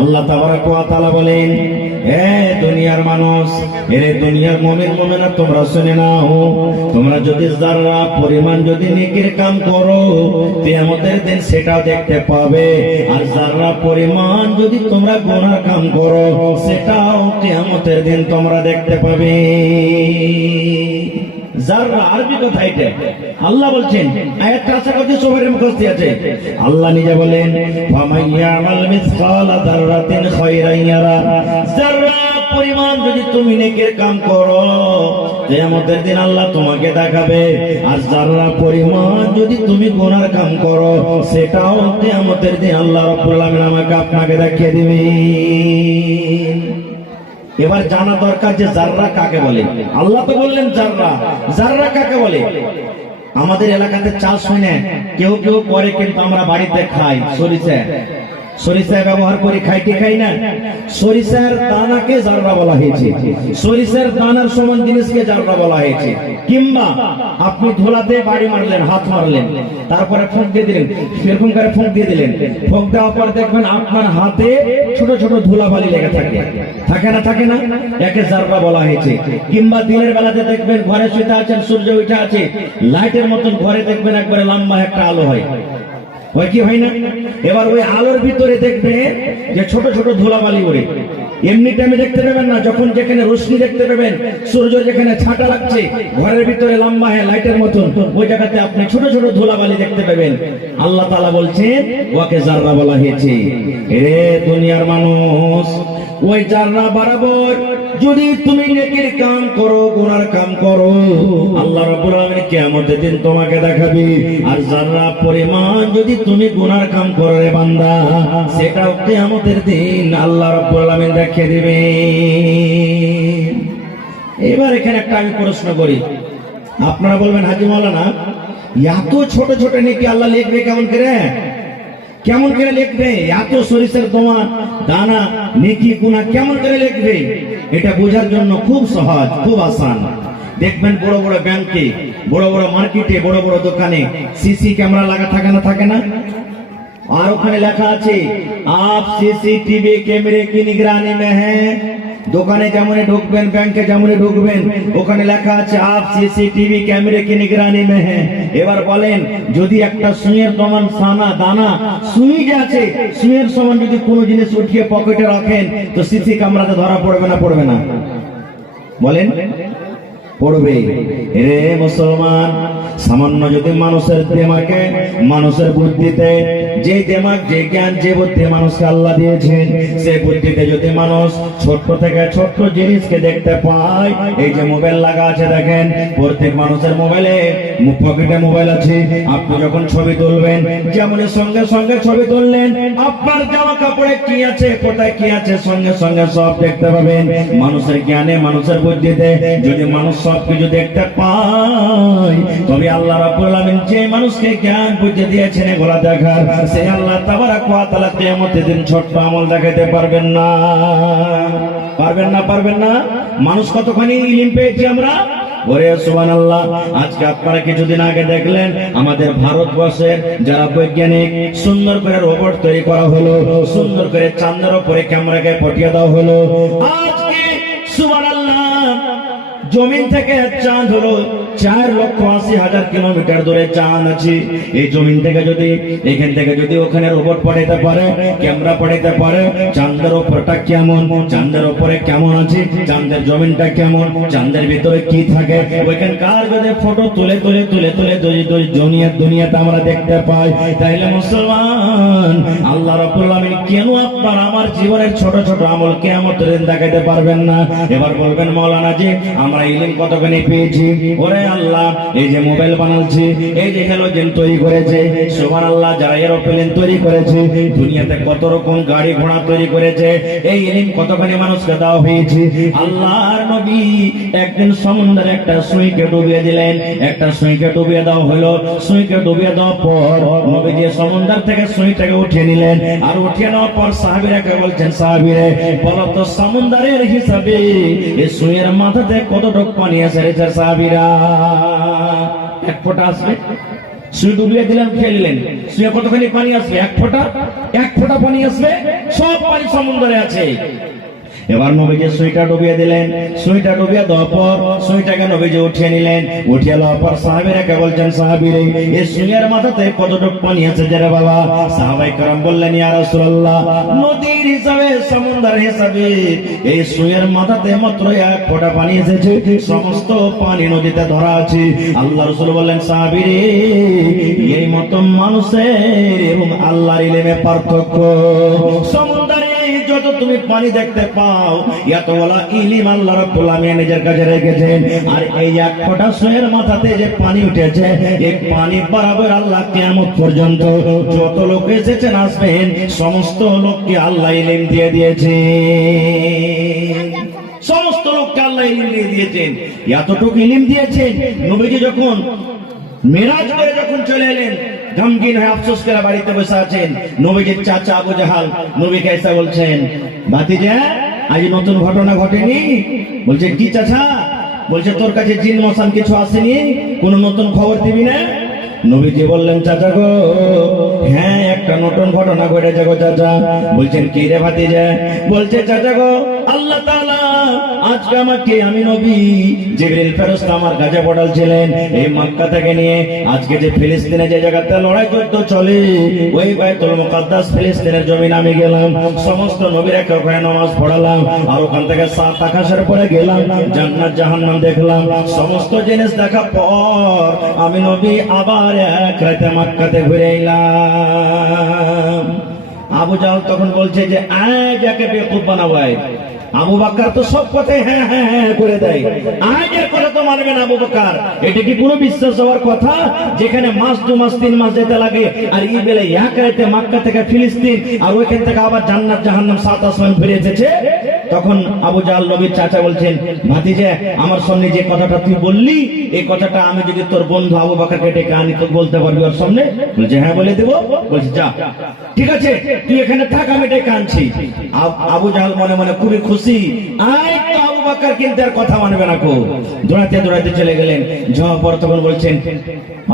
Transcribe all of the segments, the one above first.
আল্লাহ তাবারাক ওয়া তাআলা বলেন, হে দুনিয়ার মানুষ, এরে দুনিয়ার মুমিন মুমিনা, তোমরা শুনে নাও, তোমরা যদি যারা পরিমাণ যদি নেকির কাম করো কিয়ামতের দিন সেটাও দেখতে পাবে, আর যারা পরিমাণ যদি তোমরা গুনাহ কাম করো সেটাও কিয়ামতের দিন তোমরা দেখতে পাবে। যারা আরবি কথা এটা আল্লাহ বলছেন, আয়াতটা আশা করতে সবার মুখস্থ আছে। আল্লাহ নিজে বলেন, ফামাইয়ামাল মিসকালা যাররাতিন খায়রান ইয়ারা, যারা পরিমাণ যদি তুমি নেকির কাম করো কিয়ামতের দিন আল্লাহ তোমাকে দেখাবে, আর যারা পরিমাণ যদি তুমি গুনার কাম করো সেটাও কিয়ামতের দিন আল্লাহ রাব্বুল আলামিন আমাকে আপনাকে দেখিয়ে দিবে। এবার জানা দরকার যে জাররা কাকে বলে। আল্লাহ তো বললেন জাররা, জাররা কাকে বলে? আমাদের এলাকাতে চাষ হয় না, কেউ কেউ করে, কিন্তু আমরা বাড়িতে খাই সরিষা, সরিষা ব্যবহার করে খাই কি খাই না? সরিষার দানাকে জাররা বলা হয়েছে, সরিষার দানার সমান জিনিসকে জাররা বলা হয়েছে। কিংবা আপনি ধুলাতে বাড়ি মারলেন, হাত মারলেন, তারপরে ফোঁক দিয়ে দিলেন, এরকম করে ফোঁক দিয়ে দিলেন, ফোঁক দেওয়ার পর দেখবেন আপনার হাতে ছোট ছোট ধুলাবালি লেগে থাকে, থাকে না? থাকে না? একে জাররা বলা হয়েছে। কিংবা দিনের বেলাতে দেখবেন ঘরে শুতে আছেন, সূর্য উঠে আছে, লাইটের মতন ঘরে দেখবেন একবারে লম্বা একটা আলো হয়, হয় কি হয় না? এবার ওই আলোর ভিতরে দেখবে যে ছোট ছোট ধুলাবালি ওড়ে। এমনি টাইমে দেখতে পাবেন না, যখন যেখানে রশ্মি দেখতে পাবেন, সূর্য যেখানে ছাটা লাগছে ঘরের ভিতরে লম্বা হয় লাইটের মতন, ওই জায়গাতে আপনি ছোট ছোট ধুলাবালি দেখতে পাবেন। আল্লাহ তাআলা বলছেন ওকে জাররা বলা হয়েছে। রে দুনিয়ার মানুষ, ওই জাররা বরাবর যদি তুমি নেকির কাম করো, গুনার কাম করো, আল্লাহ রাব্বুল আলামিন কিয়ামতের দিন তোমাকে দেখাবে। আর জাররা পরিমাণ যদি তুমি গুনার কাম করো রে বান্দা, সেটাও কিয়ামতের দিন আল্লাহ রাব্বুল আলামিন দেখিয়ে দিবে। এবার এখানে একটা আমি প্রশ্ন করি, আপনারা বলবেন হাজী মাওলানা এত ছোট ছোট নেকি আল্লাহ লিখবে কেমন করে? কেমন করে লিখবে? এত সরিষার দানা নেকি গুনাহ কেমন করে লিখবে? এটা বোঝার জন্য খুব সহজ, খুব আসান। দেখবেন বড় বড় ব্যাংকে, বড় বড় মার্কেটে, বড় বড় দোকানে সিসি ক্যামেরা লাগা থাকে না? থাকে না? আর ওখানে লেখা আছে আপ সিসিটিভি ক্যামেরে কি নিগরানি মে হ্যাঁ। দোকানে যেমন ঢুকবেন, ব্যাংকে যেমন ঢুকবেন, ওখানে লেখা আছে আপ সিসিটিভি ক্যামেরে কি নিগরানি মে হ্যাঁ। এবার বলেন, যদি একটা সুইয়ের সমান দানা, সুই যে আছে সুইয়ের সমান যদি কোনো জিনিস উঠিয়ে পকেটে রাখেন, তো সিসি ক্যামেরাতে ধরা পড়বে না? পড়বে না? বলেন পড়বে। রে মুসলমান, সামান্য যদি মানুষের দেমাকে, মানুষের বুদ্ধিতে, যে দেমাগ, যে জ্ঞান, যে বুদ্ধি মানুষকে আল্লাহ দিয়েছেন, সেই বুদ্ধিতে যদি মানুষ ছোট্ট থেকে ছোট্ট জিনিসকে দেখতে পায়, এই যে মোবাইল লাগা আছে দেখেন, প্রত্যেক মানুষের মোবাইলে, পকেটে মোবাইল আছে। আপনি যখন ছবি তুলবেন, যেমন সঙ্গে সঙ্গে ছবি তুললেন, আপনার জামা কাপড়ে কি আছে, কোথায় কি আছে, সঙ্গে সঙ্গে সব দেখতে পাবেন। মানুষের জ্ঞানে, মানুষের বুদ্ধিতে যদি মানুষ সবকিছু দেখতে পায়, তবে আল্লাহ রাব্বুল আলামিন যে মানুষকে জ্ঞান বুদ্ধি দিয়েছেন এগুলা দেখার, সেই আল্লাহ তাবারাক ওয়া তাআলা কিয়ামতের দিন ছোট্ট আমল দেখাতে পারবেন না? পারবেন না? পারবেন না? মানুষ কতখানি ইলম পেয়েছি আমরা, ওরে সুবহানাল্লাহ। আজকে আপনারা কিছুদিন আগে দেখলেন আমাদের ভারতবর্ষের যারা বৈজ্ঞানিক, সুন্দর করে রোবট তৈরি করা হলো, সুন্দর করে চাঁদের উপরে ক্যামেরাকে পাঠিয়ে দেওয়া হলো। আজকে সুবহানাল্লাহ জমিন থেকে চাঁদ হলো 4,80,000 কিলোমিটার দূরে চাঁদ আছে। এই জমিন থেকে যদি, এখান থেকে যদি ওখানে রোবট পাঠাইতে পারে, ক্যামেরা পাঠাইতে পারে, চাঁদের উপরটা কেমন, চাঁদের উপরে কেমন আছে, চাঁদের জমিনটা কেমন, চাঁদের ভিতরে কি থাকে, ওইখানকার যদি ফটো তুলে তুলে তুলে তুলে দুনিয়াতে আমরা দেখতে পাই, তাইলে মুসলমান আল্লাহ রাব্বুল আলামিন কেন আপনার আমার জীবনের ছোট ছোট আমল কিয়ামতের দিন দেখাইতে পারবেন না? এবার বলবেন মাওলানা জি আমরা ইলম কতখানি পেয়েছি। ওরে আল্লাহ, এই যে মোবাইল বানাচ্ছে, এই যে হ্যালোজেন তৈরি করেছে, সুবহানাল্লাহ, যারা এরোপ্লেন তৈরি করেছে, দুনিয়াতে কত রকম গাড়ি ঘোড়া তৈরি করেছে, এই ইলম কতখানি মানুষকে দেওয়া হয়েছে। আল্লাহর নবী একদিন সমুদ্রে একটা সুইকে ডুবিয়ে দিলেন, একটা সুইকে ডুবিয়ে দেওয়া হলো। সুইকে ডুবিয়ে দেওয়ার পর নবীজি সমুদ্র থেকে সুইটাকে উঠিয়ে নিলেন, আর উঠিয়ে নেওয়ার পর সাহাবীরাকে বলছেন, সাহাবীরে বলো তো সমুদ্রের হিসাবে এই সুইয়ের মাথাতে কতটুকু পানি আছে রে সাহাবীরা? এক ফোঁটা আসবে? সুই ডুবিয়ে দিলেন, ফেললেন, সুয়ে কতখানি পানি আসবে? এক ফোঁটা পানি আসবে, সব পানি সমুদ্রে আছে। এবার নবীজি সুইটা ডুবিয়ে দিলেন, সুইটা ডুবিয়ে দেওয়ার পর সুইটাকে নবীজি উঠিয়ে নিলেন, উঠিয়ে নেওয়ার পর সাহাবীরা কে বলছেন, সাহাবীরে এই সুইয়ের মাথাতে কতটুকু পানি আছে যে রে বাবা? সাহাবায়ে কেরাম বললেন, ইয়া রাসূলুল্লাহ, নদীর হিসাবে, সমুদ্রের হিসাবে এই সুইয়ের মাথাতে মাত্র এক ফোঁটা পানি এসেছে, সমস্ত পানি নদীতে ধরা আছে। আল্লাহ রাসূল বললেন, সাহাবীরে এই মত মানুষের এবং আল্লাহর ইলমে পার্থক্য। সমুদ্রে যত তুমি পানি দেখতে পাও, এতগুলা ইলম আল্লাহ রাব্বুল আলামিন নিজের কাছে রেখেছেন। আর এই এক ফোঁটা সুয়ের মাথাতে যে পানি উঠেছে, এই পানি বরাবর আল্লাহ কিয়ামত পর্যন্ত যত লোক এসেছেন আসবেন, সমস্ত লোককে আল্লাহ ইলম দিয়ে দিয়েছেন। সমস্ত লোককে আল্লাহ ইলম দিয়ে দিয়েছেন। এতটুকু ইলম দিয়েছেন, নবীজি যখন মেরাজ করে যখন চলে এলেন, গমগিন হয়ে আফসোস করে বাড়িতে বসে আছেন, নবীজির চাচা আবু জাহাল নবীকে এসে বলছেন, ভাতিজা আজ নতুন ঘটনা ঘটেনি? বলছে, কি চাচা? বলছে, তোর কাছে জিন মশান কিছু আসেনি? কোন নতুন খবর দিবি না? নবীজি বললেন, চাচা গো, হ্যাঁ একটা নতুন ঘটনা ঘটেছে গো চাচা। বলছেন, কি রে ভাতিজা? বলছে, চাচা গো, আল্লাহ তাআলা আজকে আমাকে, আমি নবী, জিবরিল ফেরেশতা আমার কাছে পাঠালছিলেন এই মক্কা থেকে নিয়ে, আজকে যে ফিলিস্তিনে যে জায়গাতে লড়াই যুদ্ধ চলে, ওই বাইতুল মুকাদ্দাস ফিলিস্তিনের জমিন আমি গেলাম, সমস্ত নবীরা ওখানে নামাজ পড়ালাম, আর ওখান থেকে 7 আকাশের পরে গেলাম, জান্নাত জাহান্নাম দেখলাম। সমস্ত জিনিস দেখা পর আমি নবী আবার এক রাতে মক্কাতে ঘুরে এলাম। আবু জাহল তখন বলছে যে আজ একে বেকুব বানাবো। আবু বকর তো সব কথাই হ্যাঁ হ্যাঁ হ্যাঁ করে দেয়, আগের কথা তো মানবে না আবু বকর। এটা কি কোনো বিশ্বাস হওয়ার কথা? যেখানে মাস 2 মাস 3 মাস যেতে লাগে, আর এই বেলা এক রাতে মক্কা থেকে ফিলিস্তিন, আর ওইখান থেকে আবার জান্নাত জাহান্নাম 7 আসমান ফিরে এসেছে। তখন আবু জাহল নবীর চাচা বলছেন, ভাতিজা আমার সামনে যে কথাটা তুই বললি, এই কথাটা আমি যদি তোর বন্ধু আবু বকরকে ডেকে আনি তো বলতে পারবি ওর সামনে? বলছে, হ্যাঁ বলে দেবো। বলছে, যা ঠিক আছে, তুই এখানে থাক, আমি ডেকে আনছি। আবু জাহল মনে মনে খুবই খুশি, আয় তো আবু বকর কিন্তু আর কথা মানবে না, কো দৌড়াতে দৌড়াতে চলে গেলেন। যাওয়ার পর তখন বলছেন,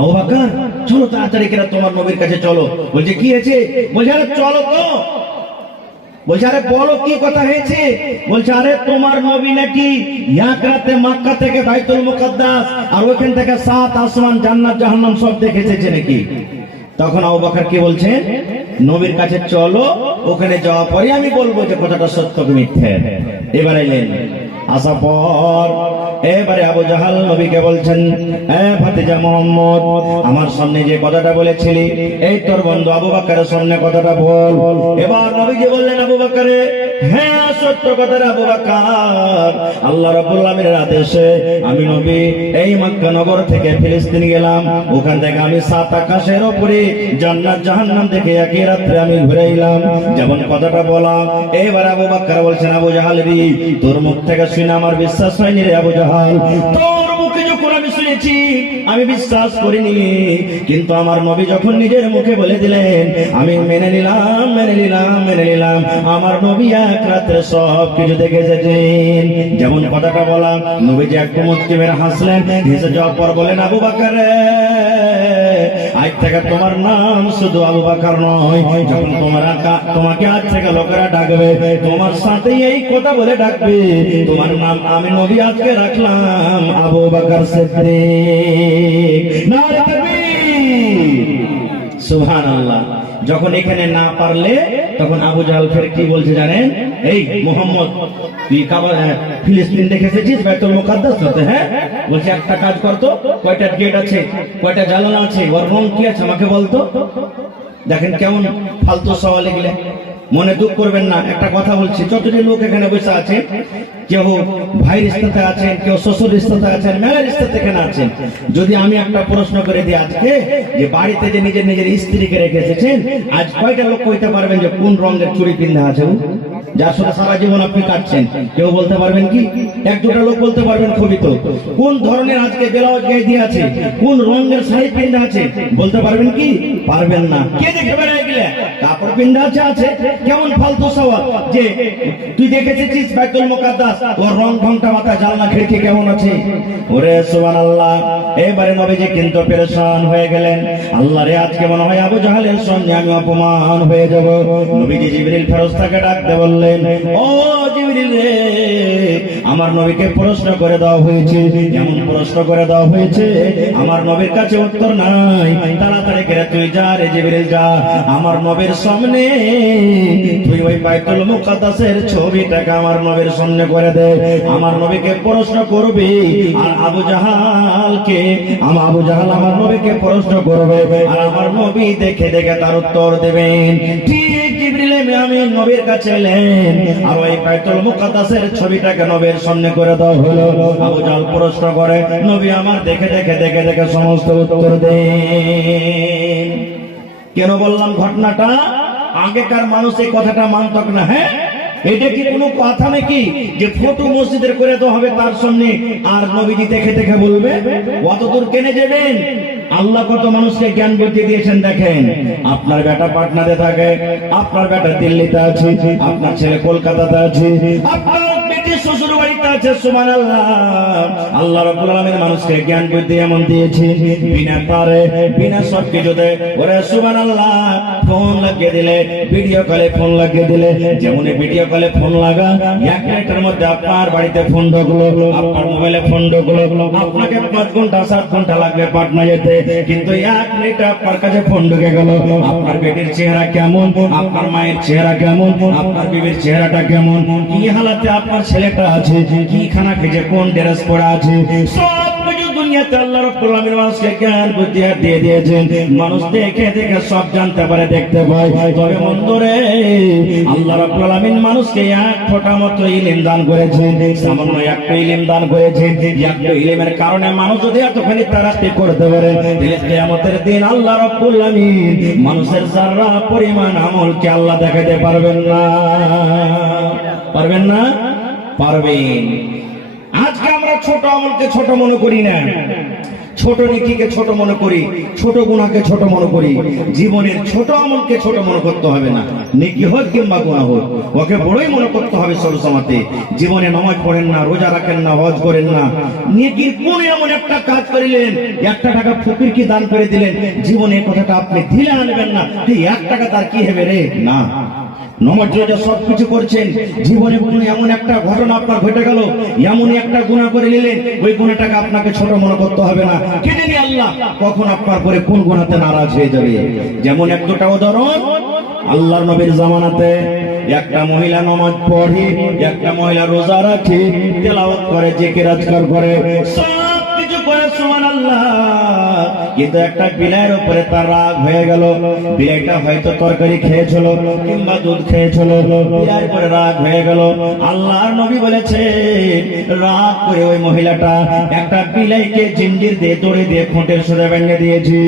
আবু বকর চলো তাড়াতাড়ি করে তোমার নবীর কাছে চলো। বলছে, কি হয়েছে? বলছে, আরে চলো তো। বলছে, আরে বলো কি কথা হয়েছে? বলছে, আরে তোমার নবী নাকি এক রাতে মক্কা থেকে বাইতুল মুকাদ্দাস আর ওখান থেকে 7 আসমান জান্নাত জাহান্নাম সব দেখে এসেছে নাকি? তখন আবু বকর কি বলছেন, নবীর কাছে চলো, ওখানে যাওয়ার পরে আমি বলবো যে কথাটা সত্য কি মিথ্যে। এবারে এলেন, আসার পর এবারে আবু জাহাল নবীকে বলছেন, ভাতিজা মুহাম্মদ, আমার সামনে যে কথাটা বলেছিলি এই তোর বন্ধু আবু বকরের সামনে কথাটা বল। এবার নবীজি বললেন, আবু বকরে, হ্যাঁ সত্য কথা আবু বকর, আল্লাহ রাব্বুল আলামিনের আদেশে আমি নবী এই মক্কা নগর থেকে ফিলিস্তিন গেলাম, ওখান থেকে আমি 7 আকাশের উপরে জান্নাত জাহান্নাম দেখে একই রাত্রে আমি ঘুরে এলাম, যেমন কথাটা বলা। এবার আবু বকর বলছেন, আবু জাহাল রে, তোর মুখ থেকে শুনে আমার বিশ্বাস হয়নি রে আবু জাহাল। তোর মুখে যখন আমি শুনেছি আমি বিশ্বাস করিনি, কিন্তু আমার নবী যখন নিজের মুখে বলে দিলেন আমি মেনে নিলাম, মেনে নিলাম, মেনে নিলাম। আমার নবী এক রাত্রে সব কিছু দেখে এসেছেন, যেমন কথাটা বলা। নবীজি একদম মুচকি হাসলেন, হেসে যাওয়ার পর বলেন, আবু বকর রে, আজ থেকে তোমার নাম শুধু আবু বকর নয়, যখন তোমাকে আজ থেকে লোকেরা ডাকবে তোমার সাথে এই কথা বলে ডাকবে, তোমার নাম আমি নবী আজকে রাখলাম আবু বকর সিদ্দিক। নারে তাকবীর, সুবহানাল্লাহ। যখন এখানে না পারলে তখন আবু জাহল ফের কি বলছে জানেন, এই মুহাম্মদ তুই ফিলিস্তিন দেখে এসেছিস বাইতুল মুকাদ্দাস হতে? হ্যাঁ। বলছে, একটা কাজ করতো, কয়টা গেট আছে, কয়টা জানালা আছে, ওর রং কি আছে আমাকে বলতো। দেখেন কেমন ফালতু সওয়াল এগুলো। মনে দুঃখ করবেন না, একটা কথা বলছি, যতটি লোক এখানে বসে আছে, কেউ ভাই রিস্তাতে আছেন, কেউ শ্বশুর রিস্তাতে আছেন, মেলা রিস্তাতে এখানে আছেন। যদি আমি একটা প্রশ্ন করে দিই আজকে, যে বাড়িতে যে নিজের নিজের স্ত্রীকে রেখে এসেছেন, আজ কয়টা লোক কইতে পারবেন যে কোন রঙের চুড়ি পিন্ধা আছে? যার সাথে সারা জীবন আপনি কাটছেন, কেউ বলতে পারবেন কি? এক দুটা লোক বলতে পারবেন খুবই তো। কোন ধরনের আজকে ব্লাউজ গায়ে দিয়ে আছে, কোন রঙের শাড়ি পিন্ধা আছে, বলতে পারবেন কি? পারবেন না। কে দেখে বেড়ায় গেলে কাপড় পিন্ধা আছে কেমন ফালতু সওয়াল যে তুই দেখেছিস বাইতুল মুকাদ্দাস ওর রং ঢংটা মাথায় জানলা খিড়কি কেমন আছে? ওরে সুবহানাল্লাহ। এবারে নবীজি কিন্তু পেরেশান হয়ে গেলেন। আল্লাহ রে, আজকে মনে হয় আবু জাহেলের সঙ্গে আমি অপমান হয়ে যাব। নবীজি জিবরিল ফেরেশতাকে ডাকতে বললেন, ও জিবরিল রে, আমার নবীকে প্রশ্ন করে দেওয়া হয়েছে, এমন প্রশ্ন করে দেওয়া হয়েছে আমার নবীর কাছে উত্তর নাই। তাড়াতাড়ি করে তুই যা রে জিবরিল, যা আমার নবীর সামনে তুই ওই বাইতুল মুকাদ্দাসের ছবিটাকে আমার নবীর সামনে করে দে। আমার নবীকে প্রশ্ন করবি আর আবু জাহাল আমার নবীকে প্রশ্ন করবে আর আমার নবী দেখে দেখে তার উত্তর দেবেন। ঠিক জিবরিল আমি নবীর কাছে এলেন আর ওই বাইতুল মুকাদ্দাসের ছবিটাকে নবীর সামনে করে দেওয়া হলো। আবু জাহাল প্রশ্ন করে, নবী আমার দেখে দেখে দেখে দেখে সমস্ত উত্তর দেন। কেন বললাম ঘটনাটা? আগেকার মানুষ এই কথাটা মানত না। হ্যাঁ, এটা কি কোনো কথা নাকি যে ফটো মসজিদের করে দেওয়া হবে তার সামনে আর নবীজি দেখে দেখে বলবে? অত দূর কেনে যাবেন? আল্লাহ কত মানুষকে জ্ঞান বুদ্ধি দিয়েছেন দেখেন। আপনার বেটা পাটনাতে থাকে, আপনার বেটা দিল্লিতে আছে, আপনার ছেলে কলকাতাতে আছে, আপনার বেটি শ্বশুর বাড়িতে আছে। সুবহানাল্লাহ। আল্লাহ রাব্বুল আলামিন মানুষকে জ্ঞান বুদ্ধি এমন দিয়েছে, বিনা তারে বিনা সবকিছুতে ওরে সুবহানাল্লাহ ফোন লাগিয়ে দিলে, ভিডিও কলে ফোন লাগিয়ে দিলে, যেমন ভিডিও কলে ফোন লাগা 1 মিনিটের মধ্যে আপনার বাড়িতে ফোন ঢুকলো, আপনার মোবাইলে ফোন ঢুকলো। আপনাকে 5 ঘন্টা 7 ঘন্টা লাগবে পাটনা যেতে, কিন্তু 1 মিনিটে আপনার কাছে ফোন ঢুকে গেল। আপনার বেটির চেহারা কেমন, আপনার মায়ের চেহারা কেমন, আপনার বিবির চেহারাটা কেমন, কি হালাতে আপনার ছেলেটা আছে, কি খানা খেয়ে কোন ড্রেস পরে আছে, সব কিছু দুনিয়াতে আল্লাহ রাব্বুল আলামিন মানুষকে জ্ঞান বুদ্ধি দিয়ে দিয়েছেন। মানুষ দেখে দেখে সব জানতে পারে, দেখতে পায়। তবে বন্ধুরে, আল্লাহ রাব্বুল আলামিন মানুষকে এক ফোঁটা মতো ইলম দান করেছেন, সামান্য একটা ইলম দান করেছেন। একটা ইলমের কারণে মানুষ যদি এতখানি তারাক্কি করতে পারে, তাহলে কিয়ামতের দিন আল্লাহ রাব্বুল আলামিন মানুষের যারা পরিমাণ আমলকে আল্লাহ দেখাতে পারবেন না। পারবেন না? পারবেন। আজকে আমরা ছোট আমলকে ছোট মনে করি না, ছোট নেকিকে ছোট মনে করি, ছোট গুনাহকে ছোট মনে করি। জীবনের ছোট আমলকে ছোট মনে করতে হবে না, নেকি হোক কিংবা গুনাহ হোক, ওকে বড়ই মনে করতে হবে সরসমাতে। জীবনে নামাজ পড়েন না, রোজা রাখেন না, হজ করেন না, নেকির কোন এমন একটা কাজ করিলেন, 1 টাকা ফকিরকে দান করে দিলেন, জীবনে কথাটা আপনি দিলে আনবেন না, এই 1 টাকা তার কি হবে রে? না। নামাজ রোজা সবকিছু করছেন, জীবনে কোনো এমন একটা ঘটনা আপনার ঘটে গেল, এমন একটা গুনাহ করে নিলেন, ওই গুনাহটাকে আপনাকে ছোট মনে করতে হবে না। কে জানি আল্লাহ কখন আপনার পরে কোন গুনাহতে নারাজ হয়ে যাবে। যেমন এক দুটা উদাহরণ, আল্লাহর নবীর জামানাতে একটা মহিলা নামাজ পড়ে, একটা মহিলা রোজা রাখে, তেলাওয়াত করে, জিকির আজকার করে, সব কিছু করে, সুবহানাল্লাহ। কিন্তু একটা বিলাইয়ের উপরে তার রাগ হয়ে গেল। বিলাইটা হয়তো তরকারি খেয়েছিল কিংবা দুধ খেয়েছিল, বিলাইয়ের উপরে রাগ হয়ে গেল। আল্লাহর নবী বলেছে, রাগ করে ওই মহিলাটা একটা বিলাইকে জিঞ্জির দিয়ে দড়ি দিয়ে খুঁটের সোজা ভেঙে দিয়েছি,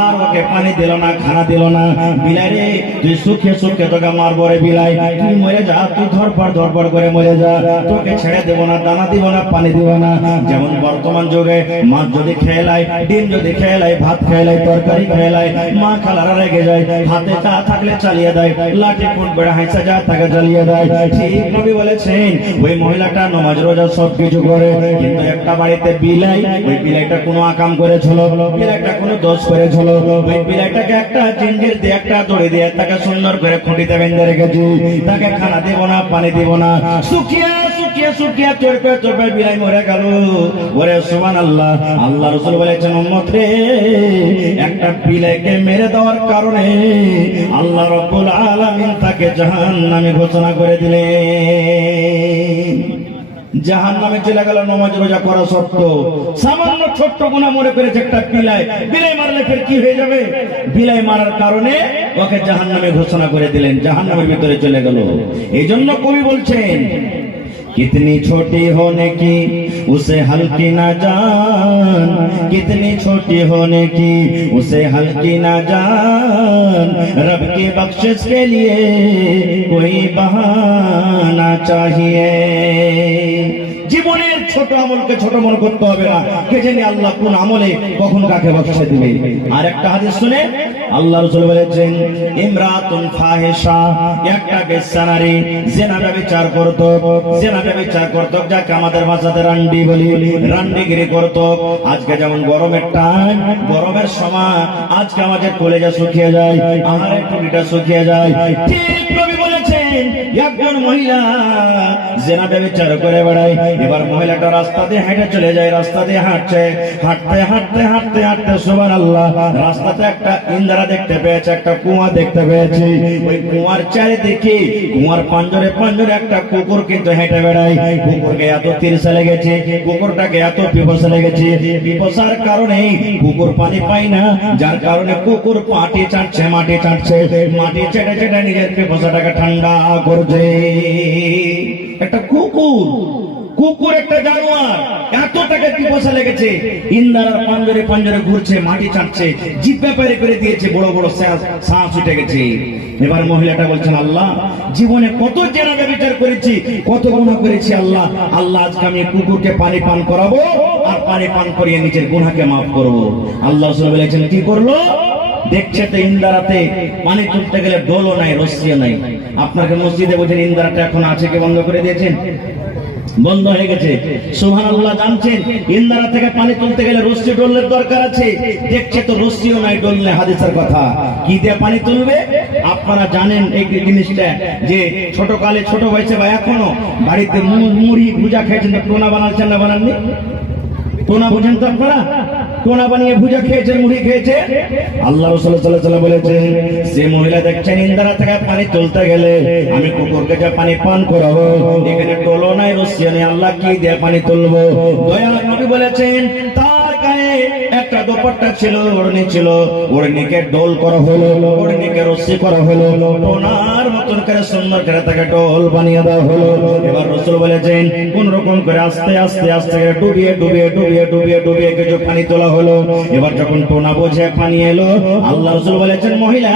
আর ওকে পানি দিল না, খানা দিল না। বিলাই রে, তুই সুখে সুখে তোকে মারবো রে বিলাই, তুই মরে যা, তুই ধরপড় করে মরে যা, তোকে ছেড়ে দেবো না, দানা দিব না, পানি দিব না। যেমন বর্তমান যুগে মাছ যদি খেলাই, ডিম যদি খেলাই, ভাত খেলাই, তরকারি খেলাই, মা খালারা রেগে যায়, হাতে চা থাকলে চালিয়ে দেয়, লাঠি ফুট বেড়া হাইসা যায় তাকে চালিয়ে দেয়। ঠিক নবী বলেছেন, ওই মহিলাটা নামাজ রোজা সবকিছু করে, কিন্তু একটা বাড়িতে বিলাই, ওই বিলাইটা কোনো আকাম করেছিল, বিলাইটা কোনো দোষ করেছিল, ওই বিলাইটাকে একটা জিঞ্জির দিয়ে একটা দড়ি দিয়ে তাকে সুন্দর করে খুঁটিতে বেঁধে রেখেছি, তাকে খানা দেব না, পানি দেব না, শুকিয়ে শুকিয়ে শুকিয়ে চড়বে বিলাই মরে গেল। ওরে সুবহানাল্লাহ। আল্লাহ রাসূল বলেছেন, উম্মত রে, একটা বিলাইকে মেরে দেওয়ার কারণে আল্লাহ রাব্বুল আলামিন তাকে জাহান্নামে ঘোষণা করে দিলেন। জাহান্নামে চলে গেল নামাজ রোজা করা সত্ত্বেও। সামান্য ছোট্ট গুনাহ মনে করেছে একটা বিলাই, বিলাই মারলে ফের কি হয়ে যাবে? বিলাই মারার কারণে ওকে জাহান্নামে ঘোষণা করে দিলেন, জাহান্নামের ভিতরে চলে গেল। এই জন্য কবি বলছেন, कितनी छोटी होने की उसे हल्की ना जान, कितनी छोटी होने की उसे हल्की ना जान, रब की बख्शिश के लिए कोई बहाना चाहिए। জীবনের ছোট আমলকে ছোট মনে করতে হবে না, কে জানে আল্লাহ কোন আমলে কখন কাকে বখশে দিবে। আর একটা হাদিস শুনে আল্লাহ রাসূল বলেছেন, ইমরাতুন ফাহিশা, একটা বেশ্যা নারী জিনা ব্যভিচার করত, জিনা ব্যভিচার করত, যাকে আমাদের ভাষাতে রান্ডি বলি, রান্ডিগিরি করত। আজকে যেমন গরমের টাইম, গরমের সময় আজকে আমাদের কলেজা শুকিয়ে যায়, আহারের টুটিটা শুকিয়ে যায়, ঠিক নবী বলেছেন একজন মহিলা জিনা ব্যভিচার করে বেড়ায়। এবার মহিলাটা রাস্তা দিয়ে হেঁটে চলে যায়, রাস্তা দিয়ে হাঁটছে, হাঁটতে হাঁটতে হাঁটতে হাঁটতে সুবহানাল্লাহ, রাস্তাতে একটা ইন্দ্রা দেখতে পেয়েছে, একটা কুয়া দেখতে পেয়েছে। ওই কুয়ার চারিদিকে, কুয়ার পাঞ্জরে পাঞ্জরে একটা কুকুর কিন্তু হেঁটে বেড়ায়। কুকুরকে এত তিরসা লেগেছে, কুকুরটাকে এত পিপাসা লেগেছে, পিপাসার কারণে কুকুর পানি পায় না, যার কারণে কুকুর মাটি চাটছে, মাটি চাটছে, মাটি চেটে চেটে নিজের পিপাসাটাকে ঠান্ডা করছে। একটা কুকুর, কুকুর একটা জানোয়ার, এত টাকা পিপাসা লেগেছে, ইন্দ্রার পাঞ্জরে পাঞ্জরে ঘুরছে, মাটি চাটছে, জিহ্বা পেরে করে দিয়েছে, বড় বড় শ্বাস উঠে গেছে। এবার মহিলাটা বলছেন, আল্লাহ জীবনে কত জেনা ব্যভিচার করেছি, কত গুনাহ করেছি, আল্লাহ আল্লাহ আজকে আমি কুকুরকে পানি পান করাবো, আর পানি পান করিয়ে নিজের গুনাহকে মাফ করব। আল্লাহ রাসূল বলেছেন, কি করলো? দেখছে তো ইন্দ্রাতে পানি তুলতে গেলে ডোলও নাই, রশ্মিও নাই। আপনাকে মসজিদে বলছেন ইন্দ্রাটা এখন আছে, কি বন্ধ করে দিয়েছেন? বন্ধ হয়ে গেছে। সুবহানাল্লাহ, জানছেন ইন্দ্রা থেকে পানি তুলতে গেলে রশ্মি ডোলের দরকার আছে, দেখছে তো রশ্মিও নাই, ডোল নেই। হাদিসের কথা, কি দিয়ে পানি তুলবে? আপনারা জানেন এই জিনিসটা, যে ছোট কালে, ছোট বয়সে বা এখনো বাড়িতে মুড়ি ভুজা খেয়েছেন, তো টোনা বানাচ্ছেন না বানাননি? টোনা বুঝেন তো আপনারা? টোনা বানিয়ে ভুজা খেয়েছেন, মুড়ি খেয়েছে। আল্লাহ রাসূল সাল্লাল্লাহু আলাইহি ওয়াসাল্লাম বলেছেন, সে মহিলা দেখছেন ইন্দ্রা থেকে পানি তুলতে গেলে আমি কুকুরকে যে পানি পান করাবো, এখানে টোলো নাই, রশ্মি নেই, আল্লাহ কি দিয়ে পানি তুলবো? দয়াল নবী বলেছেন, তার গায়ে একটা দোপাট্টা ছিল, ওড়নি ছিল, ওড়নিকে ডোল করা হলো, ওড়নিকে রশ্মি করা হলো, টোনার মতন করে সুন্দর করে তাকে ডোল বানিয়ে দেওয়া হলো। এবার রাসূল বলেছেন, কোন রকম করে আস্তে আস্তে আস্তে করে ডুবিয়ে ডুবিয়ে ডুবিয়ে ডুবিয়ে ডুবিয়ে কিছু পানি তোলা হলো। এবার যখন টোনা বোঝে পানি এলো, আল্লাহ রাসূল বলেছেন, মহিলা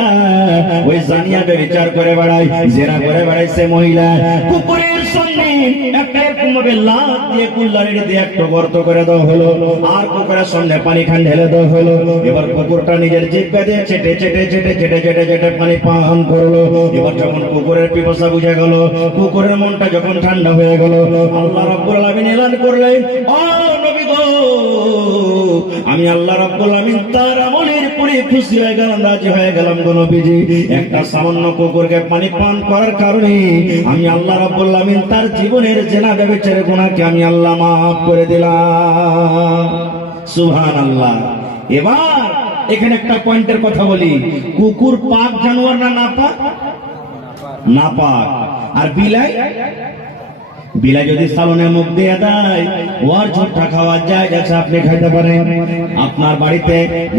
ওই জানিয়া ব্যভিচার করে বেড়ায়, জিনা করে বেড়ায়, সে মহিলা কুকুরের সঙ্গে একটা এরকম ভাবে লাত দিয়ে কুল্লারি দিয়ে একটা গর্ত করে দেওয়া হলো, আর কুকুরের সঙ্গে পানি খান ঢেলে দেওয়া হলো। এবার কুকুরটা নিজের জিহ্বা দিয়ে চেটে চেটে চেটে চেটে চেটে চেটে পানি পান করলো। এবার যখন কুকুরের পিপাসা বুঝে গেল, কুকুরের মনটা যখন ঠান্ডা হয়ে গেল, আল্লাহ রাব্বুল আলামিন এলান করলেন, ও নবী গো, আমি আল্লাহ রাব্বুল আলামিন তার আমলের পরে খুশি হয়ে গেলাম, রাজি হয়ে গেলাম গো নবীজি। একটা সামান্য কুকুরকে পানি পান করার কারণে আমি আল্লাহ রাব্বুল আলামিন তার জীবনের জিনা ব্যভিচারের গুনাহকে আমি আল্লাহ মাফ করে দিলাম। সুবহানাল্লাহ। এবার এখানে একটা পয়েন্টের কথা বলি, কুকুর পাক জানোয়ার না নাপাক? নাপাক। আর বিলাই, বিলাই যদি সালনে মুখ দিয়ে দেয়, ওর ঝোঁটা খাওয়ার জায়গা আছে, আপনি খাইতে পারেন। আপনার বাড়িতে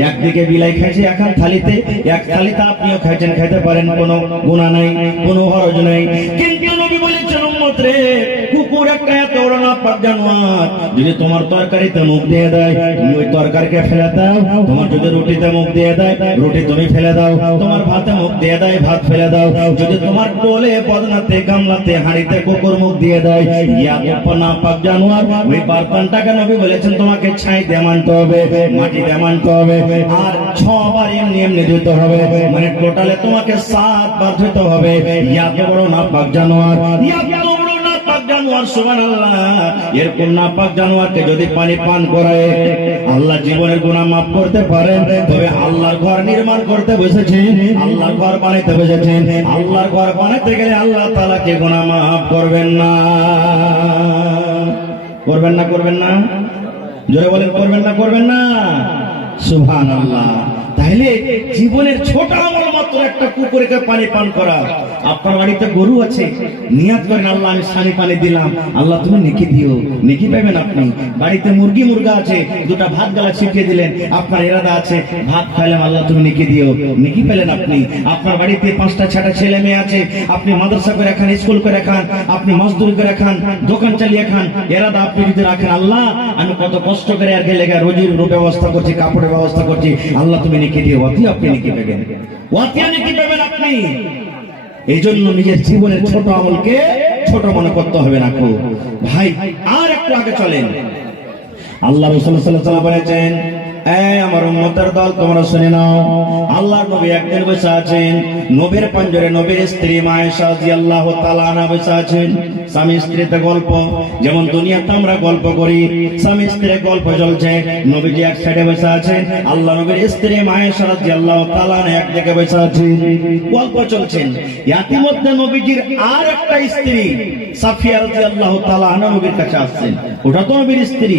একদিকে বিলাই খাইছে একান থালিতে, এক থালিতে আপনিও খাইছেন, খাইতে পারেন, কোনো গুনাহ নাই, কোনো হরজ নাই। কিন্তু নবী বলেছেন, উম্মত রে, কুকুর একটা এত বড় নাপাক জানোয়ার, যদি তোমার তরকারিতে মুখ দিয়ে দেয়, তুমি ওই তরকারিকে ফেলে দাও। তোমার যদি রুটিতে মুখ দিয়ে দেয়, রুটি তুমি ফেলে দাও। তোমার ভাতে মুখ দিয়ে দেয়, ভাত ফেলে দাও। যদি তোমার টোলে, বদনাতে, গামলাতে, হাঁড়িতে কুকুর মুখ দিয়ে দেয়, নাপাক জানোয়ার, ওই বারপানটাকে নবী বলেছেন তোমাকে ছাই দিয়ে মানতে হবে, মাটি দিয়ে মানতে হবে, আর 6 বার এমনি এমনি ধুতে হবে, মানে টোটালে তোমাকে 7 বার ধুতে হবে। এত বড় নাপাক জানোয়ার, এত বড় নাপাক জানোয়ার, সুবহানাল্লাহ। এরকম নাপাক জানোয়ারকে যদি পানি পান করায়, আল্লাহ জীবনের গুনাহ মাফ করতে পারেন। তবে আল্লাহর ঘর নির্মাণ করতে বসেছেন, আল্লাহর ঘর বানাইতে বসেছেন, আল্লাহর ঘর বানাইতে গেলে আল্লাহ তাআলা কি গুনাহ মাফ করবেন না? করবেন না? করবেন না? জোরে বলেন, করবেন না? করবেন না? সুবহানাল্লাহ। তাহলে জীবনের ছোট আমল মাত্র একটা কুকুরকে পানি পান করা। আপনার বাড়িতে গরু আছে, নিয়াত করেন আল্লাহ আমি সানি পানি দিলাম, আল্লাহ তুমি নেকি দিও, নেকি পাবেন আপনি। বাড়িতে মুরগি মুরগা আছে, দুটা ভাত গালা ছিটিয়ে দিলেন, আপনার ইরাদা আছে ভাত খাইলাম আল্লাহ তুমি নেকি দিও, নেকি পেলেন আপনি। আপনার বাড়িতে 5টা 6টা ছেলে মেয়ে আছে, আপনি মাদ্রাসা করে খান, স্কুল করে খান, আপনি মজদুরি করে খান, দোকান চালিয়ে খান, এরাদা আপনি যদি রাখেন আল্লাহ আমি কত কষ্ট করে আর গেলে রোজির ব্যবস্থা করছি, কাপড়ের ব্যবস্থা করছি, আল্লাহ তুমি নেকি দিও, অতি আপনি নেকি পাবেন, অতি নেকি পাবেন আপনি। এই জন্য নিজের জীবনের ছোট আমলকে ছোট মনে করতে হবে না কো ভাই। আর একটু আগে চলেন, আল্লাহ রাসূল সাল্লাল্লাহু আলাইহি ওয়াসাল্লাম বলেছেন, আমার উম্মতের দল তোমরা শুনে নাও, আল্লাহর নবী একদিন বসে আছেন, নবীর পাঞ্জরে নবীর স্ত্রী মা আয়েশা রাদিয়াল্লাহু তাআলা আনহা বসে আছেন। স্বামী স্ত্রীতে গল্প, যেমন দুনিয়াতে আমরা গল্প করি, স্বামী স্ত্রীর গল্প চলছে, নবীজি এক সাইডে বসে আছেন, আল্লাহ নবীর স্ত্রী মা আয়েশা রাদিয়াল্লাহু তাআলা আনহা একদিকে বসে আছেন, গল্প চলছেন। ইতিমধ্যে নবীজির আর একটা স্ত্রী সাফিয়া রাদিয়াল্লাহু তাআলা আনহা নবীর কাছে আসছেন। ওটা তো নবীর স্ত্রী,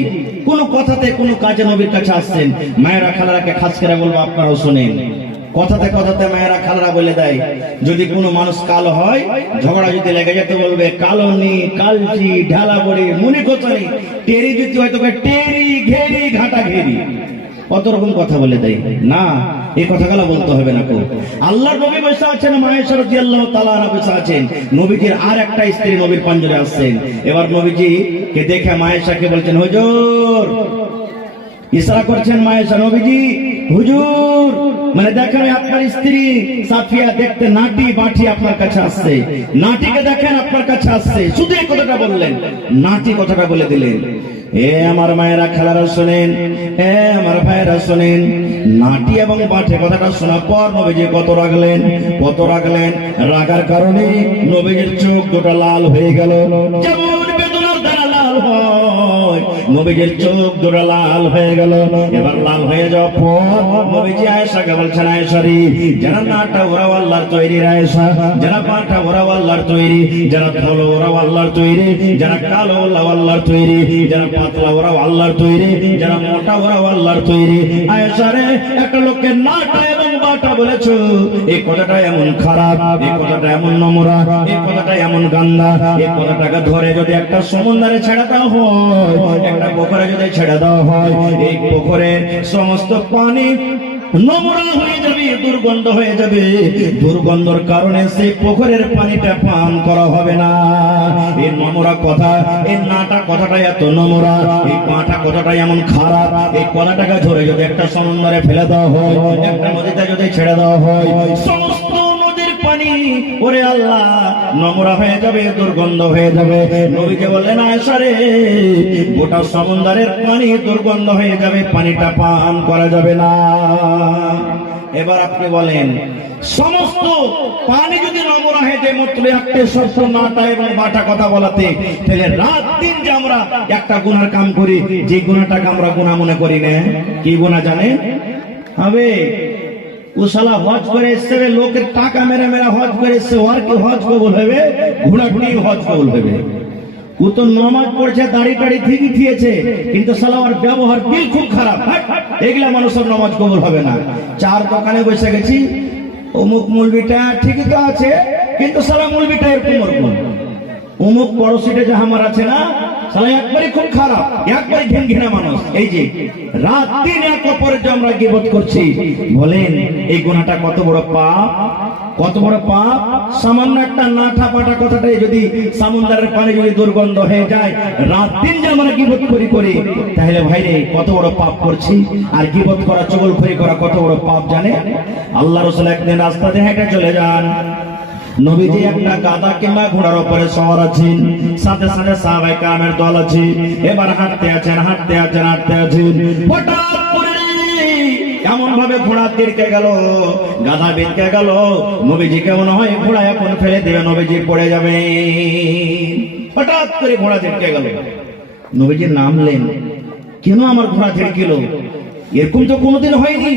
কোন কথাতে কোন কাজে নবীর কাছে আসছেন। মায়েরা খালারাকে খাস করে বলবো, আপনারাও শুনেন, কথাতে কথাতে মায়েরা খালারা বলে দেয়, যদি কোনো মানুষ কালো হয়, ঝগড়া যদি লেগে যেতে বলবে কালনি, কালচি, ঢালা বড়ি, মুনি কোচনি, টেরি যদি হয়তো টেরি, ঘেরি, ঘাটা ঘেরি, কত রকম কথা বলে দেয় না। এই কথাগুলো বলতে হবে না। আল্লাহর নবী বসে আছেন, মা আয়েশা রাদিয়াল্লাহু তাআলা আনহা বসে আছেন, নবীজির আর একটা স্ত্রী নবীর পাঞ্জরে আসছেন। এবার নবীজি কে দেখে মা আয়েশাকে বলছেন হুজুর, ইশারা করছেন মা আয়েশা, নবীজি হুজুর, মানে দেখেন আপনার স্ত্রী সাফিয়া দেখতে নাটি বাটি আপনার কাছে আসছে, নাটিকে দেখেন আপনার কাছে আসছে, শুধু এই কথাটা বললেন, নাটি কথাটা বলে দিলেন। আমার মায়েরা খেলারা শোনেন, আমার ভাইয়েরা শোনেন, নাটি এবং বাটে কথাটা শোনার পর নবীজি কত রাগলেন, কত রাগলেন। রাগার কারণে নবীজির চোখ দুটো লাল হয়ে গেল, যেমন বেদনার দ্বারা লাল হয়, নবীজির চোখ দুটো লাল হয়ে গেল। এবার লাল হয়ে যাওয়ার পর নবীজি আয়েশাকে বলছেন, আয়েশা রে, যারা নাটা ওরাও আল্লাহর তৈরি, আয়েশা যারা পাটা ওরাও আল্লাহর তৈরি, যারা ধলো ওরাও আল্লাহর তৈরি, যারা কালো ওরাও আল্লাহর তৈরি, যারা পাতলা ওরাও আল্লাহর তৈরি, যারা মোটা ওরাও আল্লাহর তৈরি। আয়েশা রে, একটা লোককে নাটা এবং বাটা বলেছো, এই কথাটা এমন খারাপ, এই কথাটা এমন নোংরা, এই কথাটা এমন গান্দা, এই কথাটাকে ধরে যদি একটা সমুদ্রে ছেড়ে দেওয়া হয়, একটা পুকুরে যদি ছেড়ে দেওয়া হয়, এই পুকুরের সমস্ত পানি নোংরা হয়ে যাবে, দুর্গন্ধ হয়ে যাবে, দুর্গন্ধর কারণে সেই পুকুরের পানিটা পান করা হবে না। এই নোংরা কথা, এই নাটা কথাটা এত নোংরা, এই পাটা কথাটা এমন খারাপ, এই কথাটাকে ধরে যদি একটা সমুদ্রে ফেলে দেওয়া হয়, একটা নদীতে যদি ছেড়ে দেওয়া হয়, সমস্ত নদীর পানি ওরে আল্লাহ নোংরা হয়ে যাবে, দুর্গন্ধ হয়ে যাবে। নবীকে বললেন, আয়েশা রে, গোটা সমুদ্রের পানি দুর্গন্ধ হয়ে যাবে, পানিটা পান করা যাবে না। এবার আপনি বলেন, সমস্ত পানি যদি নোংরা হয়ে যায় মাত্র একটা শব্দ নাটা এবং বাটা কথা বলাতে, তাহলে রাত দিন যে আমরা একটা গুনার কাম করি, যে গুনাহটাকে আমরা গুনাহ মনে করি না, কি গুনাহ জানেন? হবে ও শালা হজ করে এসছে, লোকের টাকা মেরে মেরে হজ করে এসছে, ওর কি হজ কবুল হবে? ঘোড়াঘুড়ি হজ কবুল হবে। ও তো নামাজ পড়ছে, দাড়ি টাড়ি ঠিকই ঠিয়েছে, কিন্তু শালা ওর ব্যবহার বিল খুব খারাপ, এগুলা মানুষের নামাজ কবুল হবে না। চার দোকানে বসে গেছি, অমুক মুলবিটা ঠিকই তো আছে, কিন্তু শালা মুলবিটা এরকম ওরকম, অমুক পড়োশিটা যে আমার আছে না, শালা একবারই খুব খারাপ, একবারই ঘেনা মানুষ। এই যে রাত দিন এক অপরের যে আমরা গীবত করছি, বলেন এই গুনাহটা কত বড় পাপ, কত বড় পাপ। সামান্য একটা নাঠা পাটা কথাটাই যদি সমুদ্রের পানি যদি দুর্গন্ধ হয়ে যায়, রাত দিন যে আমরা গীবত করি, তাহলে ভাইরে কত বড় পাপ করছি। আর গীবত করা, চগলখড়ি করা কত বড় পাপ জানে? আল্লাহ রাসূল একদিন রাস্তা দিয়ে হেঁটে চলে যান, নবীজি একটা গাধা কিংবা ঘোড়ার উপরে সওয়ার আছেন, সাথে সাথে সাহাবায়ে কেরামের দল আছে। এবার হাঁটতে আছেন, হঠাৎ করে এমন ভাবে ঘোড়া তিরকে গেল, গাধা বিরকে গেল, নবীজি কেমন হয় ঘোড়া এখন ফেলে দেবে, নবীজি পড়ে যাবে। হঠাৎ করে ঘোড়া তিরকে গেল, নবীজি নামলেন, কেন আমার ঘোড়া তিরকিল? এরকম তো কোনোদিন হয়নি।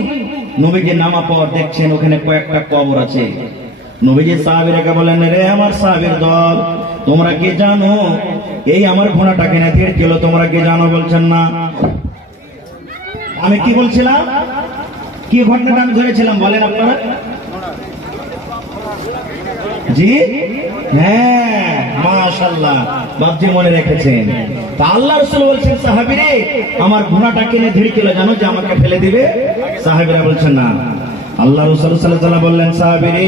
নবীজি নামা পর দেখছেন ওখানে কয়েকটা কবর আছে। নবীজি সাহাবীরাকে বলেন, রে আমার সাহাবীর দল, তোমরা কি জানো এই আমার ঘোড়াটা কেন তিরকিল? তোমরা কি জানো? বলছেন না। আমি কি বলছিলাম, কি ঘটনাটা আমি ধরেছিলাম বলেন আপনারা? জি হ্যাঁ, মাশাআল্লাহ বাপজি মনে রেখেছেন। তা আল্লাহ রাসূল বলছেন সাহাবীরে আমার গুনাহটা কিনে ধিড়কিলো জানো যে আমাকে ফেলে দিবে? সাহাবীরা বলছেন না। আল্লাহ রাসূল সাল্লাল্লাহু আলাইহি ওয়াসাল্লাম বললেন সাহাবীরে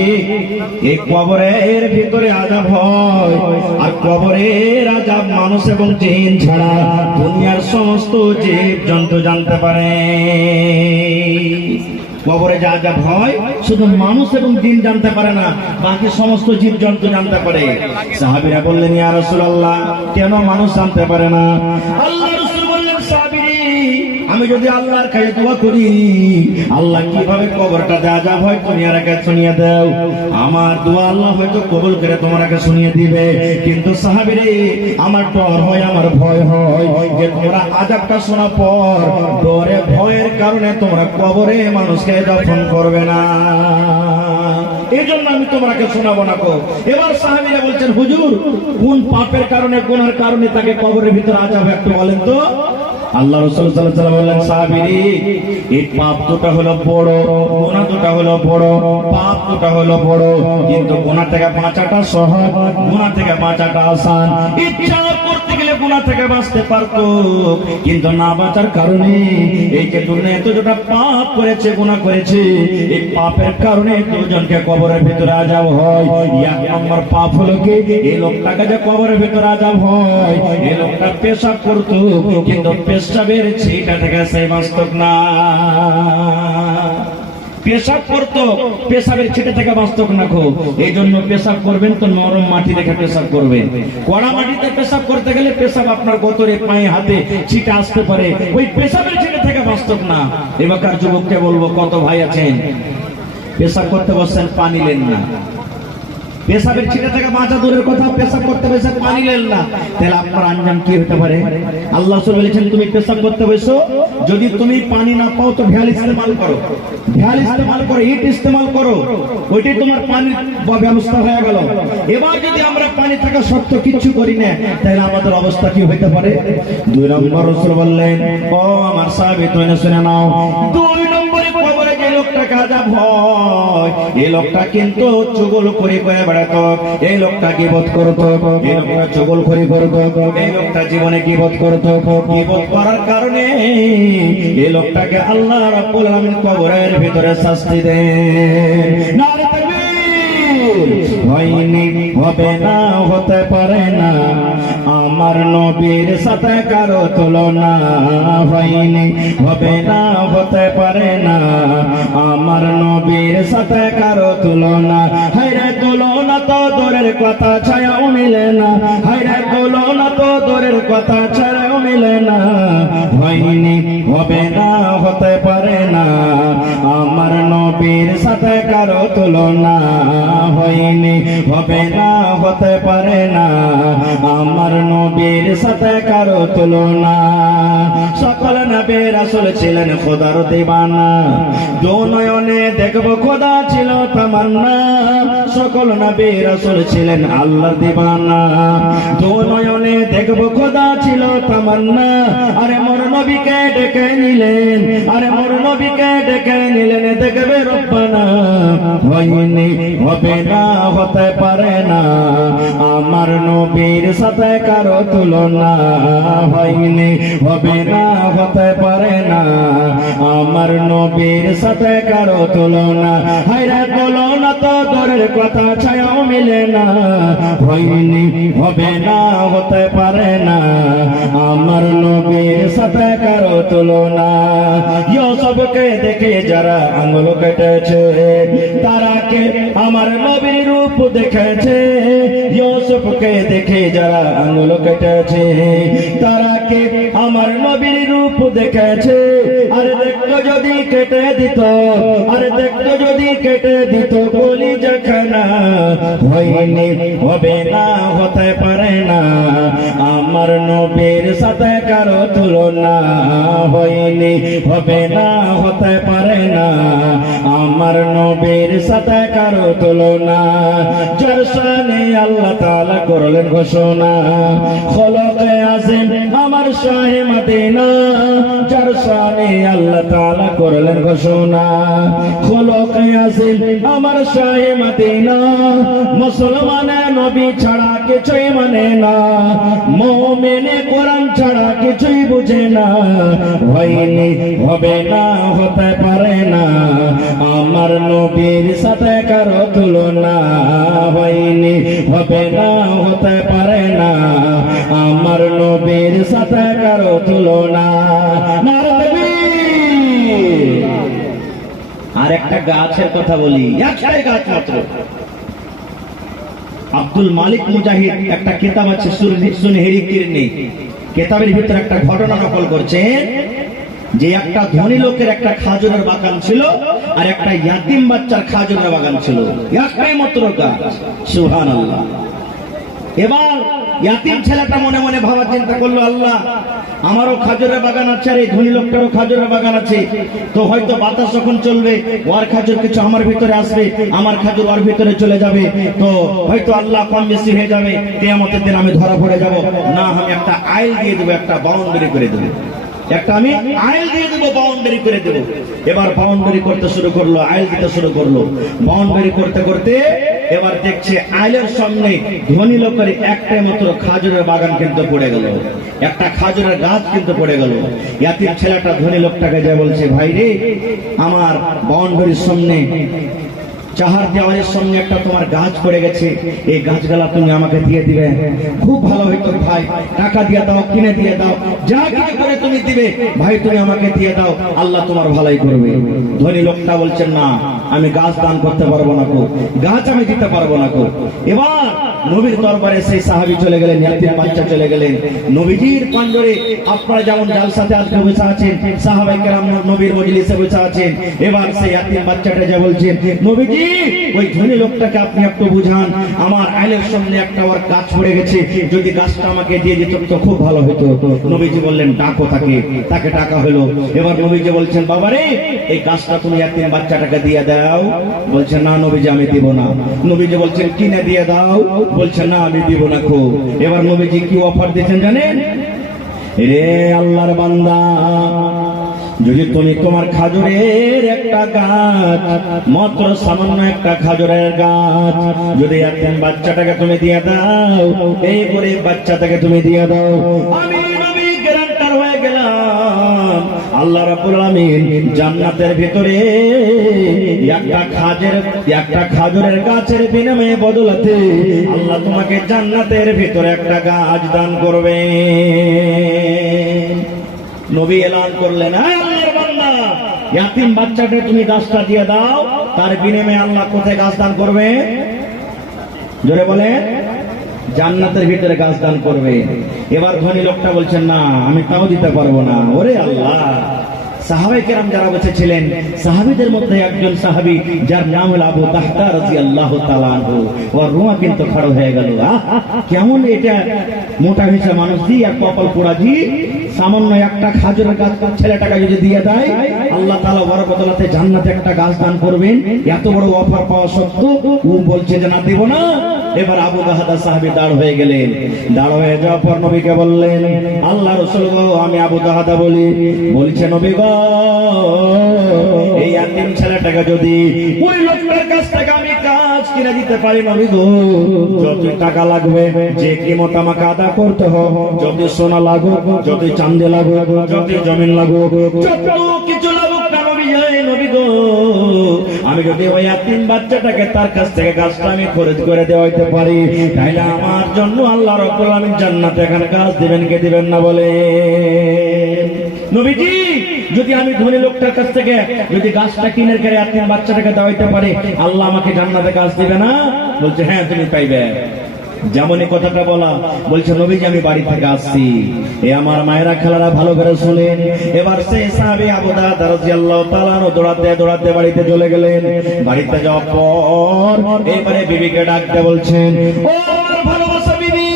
এই কবরের ভিতরে আযাব হয়, আর কবরের আযাব মানুষ এবং জিন ছাড়া দুনিয়ার সমস্ত জীব জন্তু জানতে পারে। কবরে যা আযাব হয় শুধু মানুষ এবং জিন জানতে পারে না, বাকি সমস্ত জীব জন্তু জানতে পারে। সাহাবীরা বললেন ইয়া রাসূলুল্লাহ কেন মানুষ জানতে পারে না? আল্লাহ রাসূল বললেন সাহাবীরে আমি যদি আল্লাহর কাছে দোয়া করি আল্লাহ কিভাবে কবরটা আযাব হয় তুমি আর আগে শুনিয়ে দাও, আমার দোয়া আল্লাহ হয়তো কবুল করে তোমার আগে শুনিয়ে দিবে। কিন্তু সাহাবীরে আমার ডর হয়, আমার ভয় হয় যে তোমরা আযাবটা শোনার পর ডরে ভয়ের কারণে তোমরা কবরে মানুষকে দাফন করবে না, এই জন্য আমি তোমাকে শোনাবো না। এবার সাহাবীরা বলছেন হুজুর কোন পাপের কারণে গুনার কারণে তাকে কবরের ভিতরে আযাব একটু বলেন তো। আল্লাহ রাসূল সাল্লাল্লাহু আলাইহি ওয়াসাল্লাম বললেন সাহাবীরে এই পাপ দুটো হলো বড়, গুনাহ দুটো হলো বড়, পাপ দুটো হলো বড়, কিন্তু গুনাহ থেকে বাঁচাটা সহজ, গুনাহ থেকে বাঁচাটা আসান। ইচ্ছা করতে গেলে গুনাহ থেকে বাঁচতে পারতো, কিন্তু না বাঁচার কারণে এই যে দুনিয়াতে যেটা পাপ করেছে গুনাহ করেছে এই পাপের কারণে দুজনকে কবরের ভিতরে আযাব হয়। এক নম্বর পাপ হলো কি এই লোকটাকে যে কবরের ভিতরে আযাব হয় এই লোকটা পেশাব করতো কিন্তু পেশাবের ছিটা থেকে সে বাঁচত না, পেশাব করতো পেশাবের ছিটা থেকে বাঁচত না। এই জন্য পেশাব করবেন তো নরম মাটি দেখে পেশাব করবেন, কড়া মাটিতে পেশাব করতে গেলে পেশাব আপনার গোতরে পায়ে হাতে ছিটা আসতে পারে, ওই পেশাবের ছিটা থেকে বাঁচত না। এবারকার যুবককে বলবো কত ভাই আছেন পেশাব করতে বসছেন পানি নেন না, পেশাবের ছিটা থেকে বাঁচা দূরের কথা পেশাব করতে বসে পানি নেন না, তাহলে আপনার আঞ্জাম কি হতে পারে? আল্লাহ রাসূল বলেছেন তুমি পেশাব করতে বসো যদি তুমি পানি না পাও তো ঢাল ইস্তেমাল করো, ঢাল ইস্তেমাল করো, ইট ইস্তেমাল করো, ওইটাই তোমার পানির ব্যবস্থা হয়ে গেল। এবার যদি আমরা পানি থাকা সত্ত্বেও কিছু করি না তাহলে আমাদের অবস্থা কি হতে পারে? দুই নম্বর রাসূল বললেন ও আমার সাহাবী তুমি শুনে নাও, দুই নম্বরে কবরে যে লোকটাকে আযাব হয় এই লোকটা কিন্তু চুগল করে বেড়াতো, এই লোকটা গীবত করতো, এই লোকটা চুগলখড়ি করতো, এই লোকটা জীবনে গীবত করতো, গীবত করার কারণে এই লোকটাকে আল্লাহ রাব্বুল আলামিন কবরের ভিতরে শাস্তি দেন। নারে তাকবীর! হয়নি হবে না হতে পারে না আমার নবীর সাথে কারো তুলনা, হয়নি হবে না হতে পারে না আমার নবীর সাথে কারো তুলনা। হায়রে তুলনা তো দূরের কথা ছায়াও মিলে না, হায়রে তুলনা তো দূরের কথা ছায়াও মিলে না, হয়নি হবে না হতে পারে না আমার নবীর সাথে কারো তুলনা, হয়নি হবে না হতে পারে না আমার নবীর সাথে কারো তুলনা। সকল নবী রাসূল ছিলেন খোদার দিওয়ানা, দু নয়নে দেখবো খোদা ছিল তামান্না, সকল নবী রাসূল ছিলেন আল্লাহর দিওয়ানা, দু নয়নে দেখবো খোদা ছিল তামান্না। আরে মোর নবীকে ডেকে নিলেন, আরে মোর নবীকে ডেকে নিলেন দেখবে রব্বানা, হয়নি হবে না হতে পারে না আমার নবীর সাথে কারো তুলনা, হয়নি হবে না হতে পারে না আমার নবীর সাথে কারো তুলনা। হায়রে তুলনা তো দূরের কথা ছায়াও মিলে না, হয়নি হবে না হতে পারে না আমার নবীর সাথে কারো তুলনা। ইউসুফকে দেখে যারা আঙ্গুল কেটেছে তারা কে আমার নবীর রূপ দেখেছে, ইউসুফকে দেখে যারা আঙ্গুল কেটেছে তারা কে আমার নবীর রূপ দেখেছে। আরে দেখতো যদি কেটে দিত, আরে দেখতো যদি কেটে দিত কলিজা খানা, হয়নি হবে না হতে পারে না আমার নবীর সাথে কারো তুলনা হয়নি, হবে না, হতে পারে না আমার নবীর সাথে কারো তুলনা। যার শানে আল্লাহ তাআলা করলেন ঘোষণা, খলকে আযম আমার শাহে মদিনা। যার শানে আল্লাহ তাআলা করলেন ঘোষণা, খলকে আযম আমার শাহে মদিনা। মুসলমানে নবী ছাড়া কিছুই মানে না, মুমিনে কোরআন ছাড়া কিছুই বুঝে না। হয়নি, হবে না, হতে পারে না আমার নবীর সাথে কারো তুলনা। হয়নি, হবে না, হতে পারে না আমার নবীর সাথে কারো তুলনা। আর একটা গাছের কথা বলি, একটাই গাছ মাত্র। আব্দুল মালিক মুজাহিদ একটা কিতাব আছে সুনহেরি কিরনি, কিতাবের ভিতরে একটা ঘটনা নকল করছেন যে একটা ধনী লোকের একটা খাজুরের বাগান ছিল আর একটা ইয়াতিম বাচ্চার খাজুরের বাগান ছিল, একটাই মাত্র গাছ। সুবহানাল্লাহ। এবার ইয়াতিম ছেলেটা মনে মনে ভাবা চিন্তা করলো, আল্লাহ আমারও খাজুরের বাগান আছে আর এই ধনী লোকটারও খাজুরের বাগান আছে, তো হয়তো বাতাস যখন চলবে ওর খাজুর কিছু আমার ভিতরে আসবে, আমার খাজুর ওর ভিতরে চলে যাবে, তো হয়তো আল্লাহ কম বেশি হয়ে যাবে, কিয়ামতের দিন আমি ধরা পড়ে যাব। না, আমি একটা আইল দিয়ে দেবো, একটা বাউন্ডারি করে দেবো, একটা আমি আইল দিয়ে দেবো, বাউন্ডারি করে দেবো। এবার বাউন্ডারি করতে শুরু করলো, আইল দিতে শুরু করলো। বাউন্ডারি করতে করতে এবার দেখছে আইলের সামনে ধনী লোকের একটাই মাত্র খাজুরের বাগান কিন্তু পড়ে গেল, একটা খাজুরের গাছ কিন্তু পড়ে গেল। ইয়াতিম ছেলেটা ধনী লোকটাকে যা বলছে, ভাই রে, আমার বাউন্ডারির সামনে চাহার দেওয়ালের সঙ্গে একটা তোমার গাছ পড়ে গেছে, এই গাছগুলা তুমি আমাকে দিয়ে দিবে, খুব ভালো হইতো ভাই, টাকা দিয়ে দাও, কিনে দিয়ে দাও, যা কিছু করে তুমি দিবে ভাই, তুমি আমাকে দিয়ে দাও, আল্লাহ তোমার ভালোই করবে। ধনী লোকটা বলছেন, না, আমি গাছ দান করতে পারবো না কো, গাছ আমি দিতে পারবো না কো। এবার নবীর দরবারে সেই সাহাবী চলে গেলেন, ইয়াতিম বাচ্চা চলে গেলেন নবীজির পাঞ্জরে। আপনারা যেমন জালসাতে আজকে বসে আছেন, সাহাবায়ে কেরাম নবীর মজলিসে বসে আছেন। এবার সেই ইয়াতিম বাচ্চাটা যা বলছেন, নবীজি ওই ধনী লোকটাকে আপনি একটু বুঝান, আমার আইলের সামনে একটা ওর গাছ পড়ে গেছে, যদি গাছটা আমাকে দিয়ে দিত তো খুব ভালো হতো। নবীজি বললেন, ডাকো তাকে। তাকে ডাকা হলো। এবার নবীজি বলছেন, বাবা রে, এই গাছটা তুমি ইয়াতিম বাচ্চাটাকে দিয়ে দাও। বলছেন, না নবীজি আমি দিব না। নবীজি বলছেন, কিনে দিয়ে দাও। বলছেন, না আমি দিব না খুব। এবার নবীজি কি অফার দিয়েছেন জানেন? রে আল্লাহর বান্দা, যদি তুমি তোমার খাজুরের একটা গাছ, মাত্র সামান্য একটা খাজুরের গাছ, যদি ইয়াতিম বাচ্চাটাকে তুমি দিয়ে দাও, এই গরিব বাচ্চাটাকে তুমি দিয়ে দাও, আমি নবী গ্যারান্টার হয়ে গেলাম, আল্লাহ রাব্বুল আলামিন জান্নাতের ভিতরে একটা খাজুরের গাছের বিনিময়ে বদলাতে আল্লাহ তোমাকে জান্নাতের ভিতরে একটা গাছ দান করবে। নবী এলান করলেন, আল্লাহর বান্দা, ইয়াতিম বাচ্চাকে তুমি গাছটা দিয়ে দাও, তার বিনিময়ে আল্লাহ কোথায় গাছ দান করবে? জোরে বলেন, জান্নাতের ভিতরে গাছ দান করবে। এবার ধনী লোকটা বলছেন, না আমি তাও দিতে পারবো না। ওরে আল্লাহ, সাহাবায়ে কেরাম যারা বসেছিলেন, সাহাবীদের মধ্যে একজন সাহাবী যার নাম হলো আবু তাহতা রাদিয়াল্লাহু তাআলা আনহু, ওর রুমা কিন্তু খাড়া হয়ে গেল। কেমন এটা মোটা হয়েছে মানুষ দিয়ে, আর কপাল পোড়া জি, সামান্য একটা খাজুরের গাছ ছেলেটাকে যদি দিয়ে দেয়, আল্লাহ তাআলা ওর বদলাতে জান্নাতে একটা গাছ দান করবেন। এত বড় অফার পাওয়া সত্ত্বেও ও বলছে যে না, দেব না। এবার আবু তাহতা সাহাবী দাঁড় হয়ে গেলেন। দাঁড় হয়ে যাওয়ার পর নবীকে বললেন, আল্লাহ রাসূল গো, আমি আবু তাহতা বলি। বলছে, নবী গো, এই ইয়াতিম ছেলেটাকে যদি ওই লোকটার কাছ থেকে আমি গাছ কিনে দিতে পারি, নবী গো, যত টাকা লাগবে, যে কিমত আমাকে আদা করতে হবে, যত সোনা লাগুক, যত চাঁদে লাগুক, যত জমিন লাগুক, যত কিছু লাগুক না নবী গো, আমি যদি ওই ইয়াতিম বাচ্চাটাকে তার কাছ থেকে গাছটা আমি খরচ করে দেওয়াইতে পারি, তাহলে আমার জন্য আল্লাহ রাব্বুল আলামিন জান্নাতে এখানে গাছ দিবেন কে দিবেন না বলে? নবীজি, যদি আমি ধনী লোকটার কাছ থেকে যদি গাছটা কিনে করে ইয়াতিম বাচ্চাটাকে দেওয়াইতে পারি, আল্লাহ আমাকে জান্নাতে গাছ দিবে না? বলছে, হ্যাঁ তুমি পাইবে। যেমনই কথাটা বলা, বলছে, নবীজি আমি বাড়ি থেকে আসছি। এ আমার মায়েরা খেলারা ভালো করে শুনেন। এবার সেই সাহাবী আবু দারদা রাদিয়াল্লাহু তাআলা দৌড়াতে দৌড়াতে বাড়িতে চলে গেলেন। বাড়িতে যাওয়ার পর এবারে বিবিকে ডাকতে বলছেন, ও ভালোবাসা বিবি,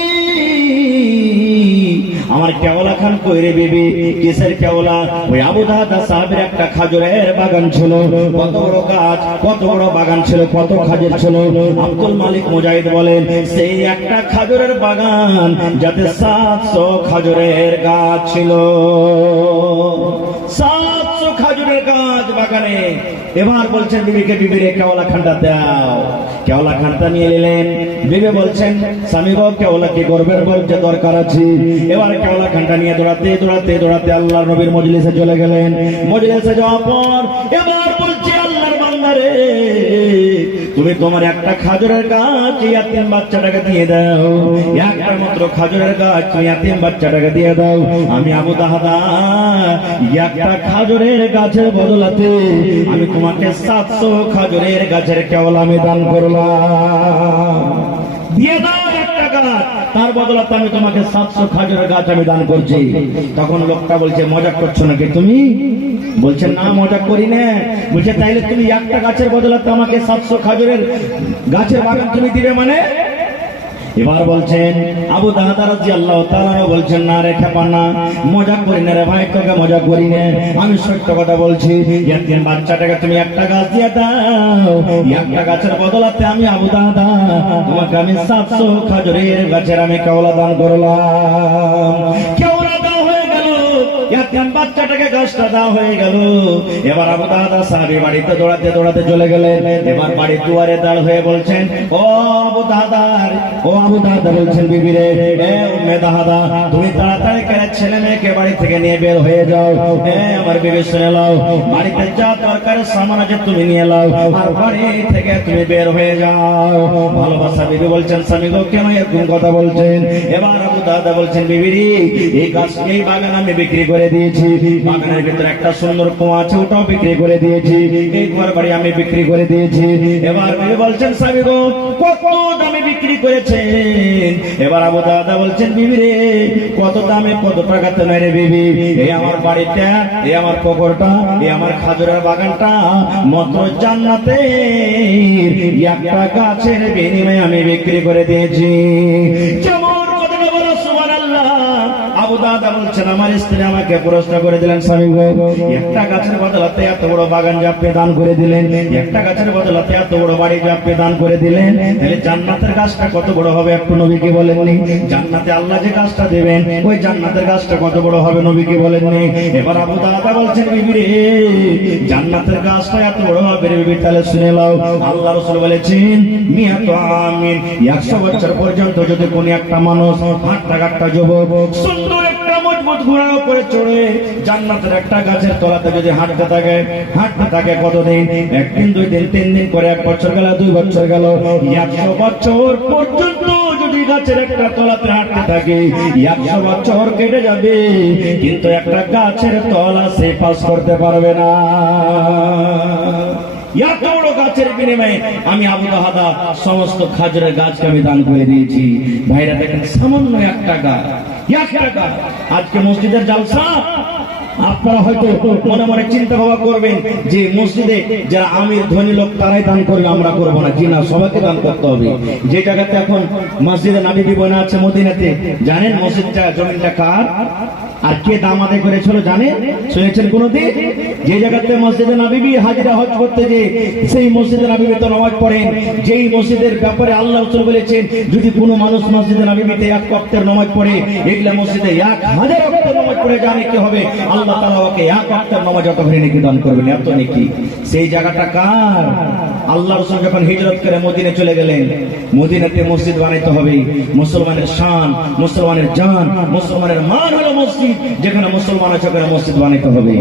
আমার কেওলা খান কইরে বিবি কিসের কেওলা? ওই আবু দাদা সাহেবের একটা খাজুরের বাগান ছিল, কত বড় গাছ, কত বড় বাগান ছিল, কত খাজুর ছিল। আব্দুল মালিক মুজাহিদ বলেন সেই একটা খাজুরের বাগান যাতে 700 খাজুরের গাছ ছিল, 700 খাজুরের গাছ বাগানে। এবার বলছেন বিবিকে, বিবিরে কেওলা খানটা দাও। কেওলা খানটা নিয়ে নিলেন। বিবি বলছেন স্বামী গো কেওলা কি করবেন? বলতে দরকার আছে। এবার কেওলা খানটা নিয়ে দৌড়াতে দৌড়াতে দৌড়াতে আল্লাহর নবীর মজলিসে চলে গেলেন। মজলিসে যাওয়ার পর এবার বলছে আল্লাহর বান্দা রে, তুমি তোমার একটা খাজুরের গাছ ইয়াতিম বাচ্চাটাকে দিয়ে দাও, একটা মাত্র খাজুরের গাছ তুমি ইয়াতিম বাচ্চাটাকে দিয়ে দাও। আমি আবু দাহদা একটা খাজুরের গাছের বদলাতে আমি তোমাকে 700 খাজুরের গাছের কেওলা আমি দান করলাম। দিয়ে দাও একটা গাছ, তার বদলাতে আমি তোমাকে 700 খাজুরের গাছ আমি দান করছি। তখন লোকটা বলছে মজা করছো নাকি তুমি? বলছে না মজা করি না। বলছে তাইলে তুমি একটা গাছের বদলাতে আমাকে 700 খাজুরের গাছের বাগান তুমি দিবে মানে? এবার বলছেন আবু দাহদা রাদিয়াল্লাহু তাআলা বলছেন না রে খেপানা, মজা করি না রে ভাই, তোকে মজা করি না, আমি সত্য কথা বলছি। ইয়াতিম বাচ্চাটাকে তুমি একটা গাছ দিয়ে দাও, একটা গাছের বদলাতে আমি আবু দাহদা তোমাকে আমি 700 খাজুরের গাছের আমি কেওলা দান করলাম। কেওলা দাও হয়ে গেল, ইয়াতিম বাচ্চাটাকে গাছটা দেওয়া হয়ে গেল। এবার আবু দাহদা সাহাবী বাড়িতে দৌড়াতে দৌড়াতে চলে গেলেন। এবার বাড়ির দুয়ারে দাঁড় হয়ে বলছেন ও আবু দাহদা, ও আবু দাহদা বলছেন বিবি রে, এ উম্মে দাহদা তুমি তাড়াতাড়ি করে ছেলে মেয়েকে বাড়ি থেকে নিয়ে বের হয়ে যাও। আমার বিবি শুনে নাও, বাড়িতে যা দরকারের সামান আছে তুমি নিয়ে নাও আর বাড়ি থেকে তুমি বের হয়ে যাও। ভালোবাসা বিবি বলছেন স্বামী গো কেন এরকম কথা বলছেন? এবার আবু দাহদা বলছেন বিবি রে, এই গাছ এই বাগান আমি বিক্রি করে দিয়েছি, বাগানের ভিতরে একটা সুন্দর কুয়া আছে ওটাও বিক্রি করে দিয়েছি, এই ঘর বাড়ি আমি বিক্রি করে দিয়েছি। এবার বিবি বলছেন স্বামী গো কত দামে বিক্রি করেছেন? এবার আবু দাহদা বলছেন বিবি রে কত দামে কত টাকাতে নয় রে বিবি, এই আমার বাড়িটা, এই আমার পুকুরটা, এই আমার খাজুরের বাগানটা মাত্র জান্নাতে একটা গাছের বিনিময়ে আমি বিক্রি করে দিয়েছি। যেমন কথাটা বলো সুবহানাল্লাহ। আবু দাহদা বলছেন আমার স্ত্রী আমাকে প্রশ্ন করে দিলেন স্বামী গো একটা গাছের বদলাতে এত বড় বাগান যে আপনি দান করে দিলেন, একটা গাছের বদলাতে এত বড় বাড়ি যে আপনি দান করে দিলেন, তাহলে জান্নাতের গাছটা কত বড় হবে একটু নবীকে বলেননি? জান্নাতে আল্লাহ যে গাছটা দেবেন ওই জান্নাতের গাছটা কত বড় হবে নবীকে বলেননি? এবার আবু দাহদা বলছেন বিবি রে জান্নাতের গাছটা এত বড় হবে রে বিবি, তাহলে শুনে নাও আল্লাহ রাসূল বলেছেন মিয়াতু আমিন 100 বছর পর্যন্ত যদি কোন একটা মানুষ হাঁটতে হাঁটতে যুবক সুন্দর একটা মজবুত ঘোড়ার উপরে চড়ে জান্নাতের একটা গাছের তলাতে যদি হাঁটতে থাকে কতদিন? একদিন, 2 দিন, 3 দিন করে 1 বছর গেল, 2 বছর গেল, 100 বছর পর্যন্ত যদি গাছের একটা তলাতে হাঁটতে থাকে 100 বছর কেটে যাবে কিন্তু একটা গাছের তলা সে পাস করতে পারবে না। এত বড় গাছের বিনিময়ে আমি আবু দাহদা সমস্ত খাজুরের গাছকে আমি দান করে দিয়েছি। ভাইরা দেখেন সামান্য একটা গাছ, একটা গাছ। আজকে মসজিদের জালসা আপনারা হয়তো মনে মনে চিন্তা ভাবনা করবেন যে মসজিদে যারা আমির ধনী লোক তারাই দান করবে, আমরা করবো না। জি না, সবাইকে দান করতে হবে। যে জায়গাতে এখন মসজিদে নববী বনা আছে মদিনাতে, জানেন মসজিদটা জমিনটা কার আর কে দাম আদায় করেছিল জানেন? শুনেছেন কোনদিন? যে জায়গাতে মসজিদে নববী হাজিরা হজ করতে যে সেই মসজিদে নববীতে নামাজ পড়েন, যেই মসজিদের ব্যাপারে আল্লাহ রাসূল বলেছেন যদি কোনো মানুষ মসজিদে নববীতে 1 ওয়াক্তের নামাজ পড়ে, এগুলা মসজিদে 1000 ওয়াক্তের নামাজ পড়ে জানে কি হবে? আল্লাহ তাআলা ওকে 1 ওয়াক্তের নামাজ যত করে নেকি দান করবেন, এত নেকি। সেই জায়গাটা কার? আল্লাহ রাসূল যখন হিজরত করে মদিনায় চলে গেলেন, মদিনাতে মসজিদ বানাইতে হবে। মুসলমানের শান, মুসলমানের জান, মুসলমানের মান হলো মসজিদ। যেখানে মুসলমান আছে ওখানে মসজিদ বানাইতে হবে।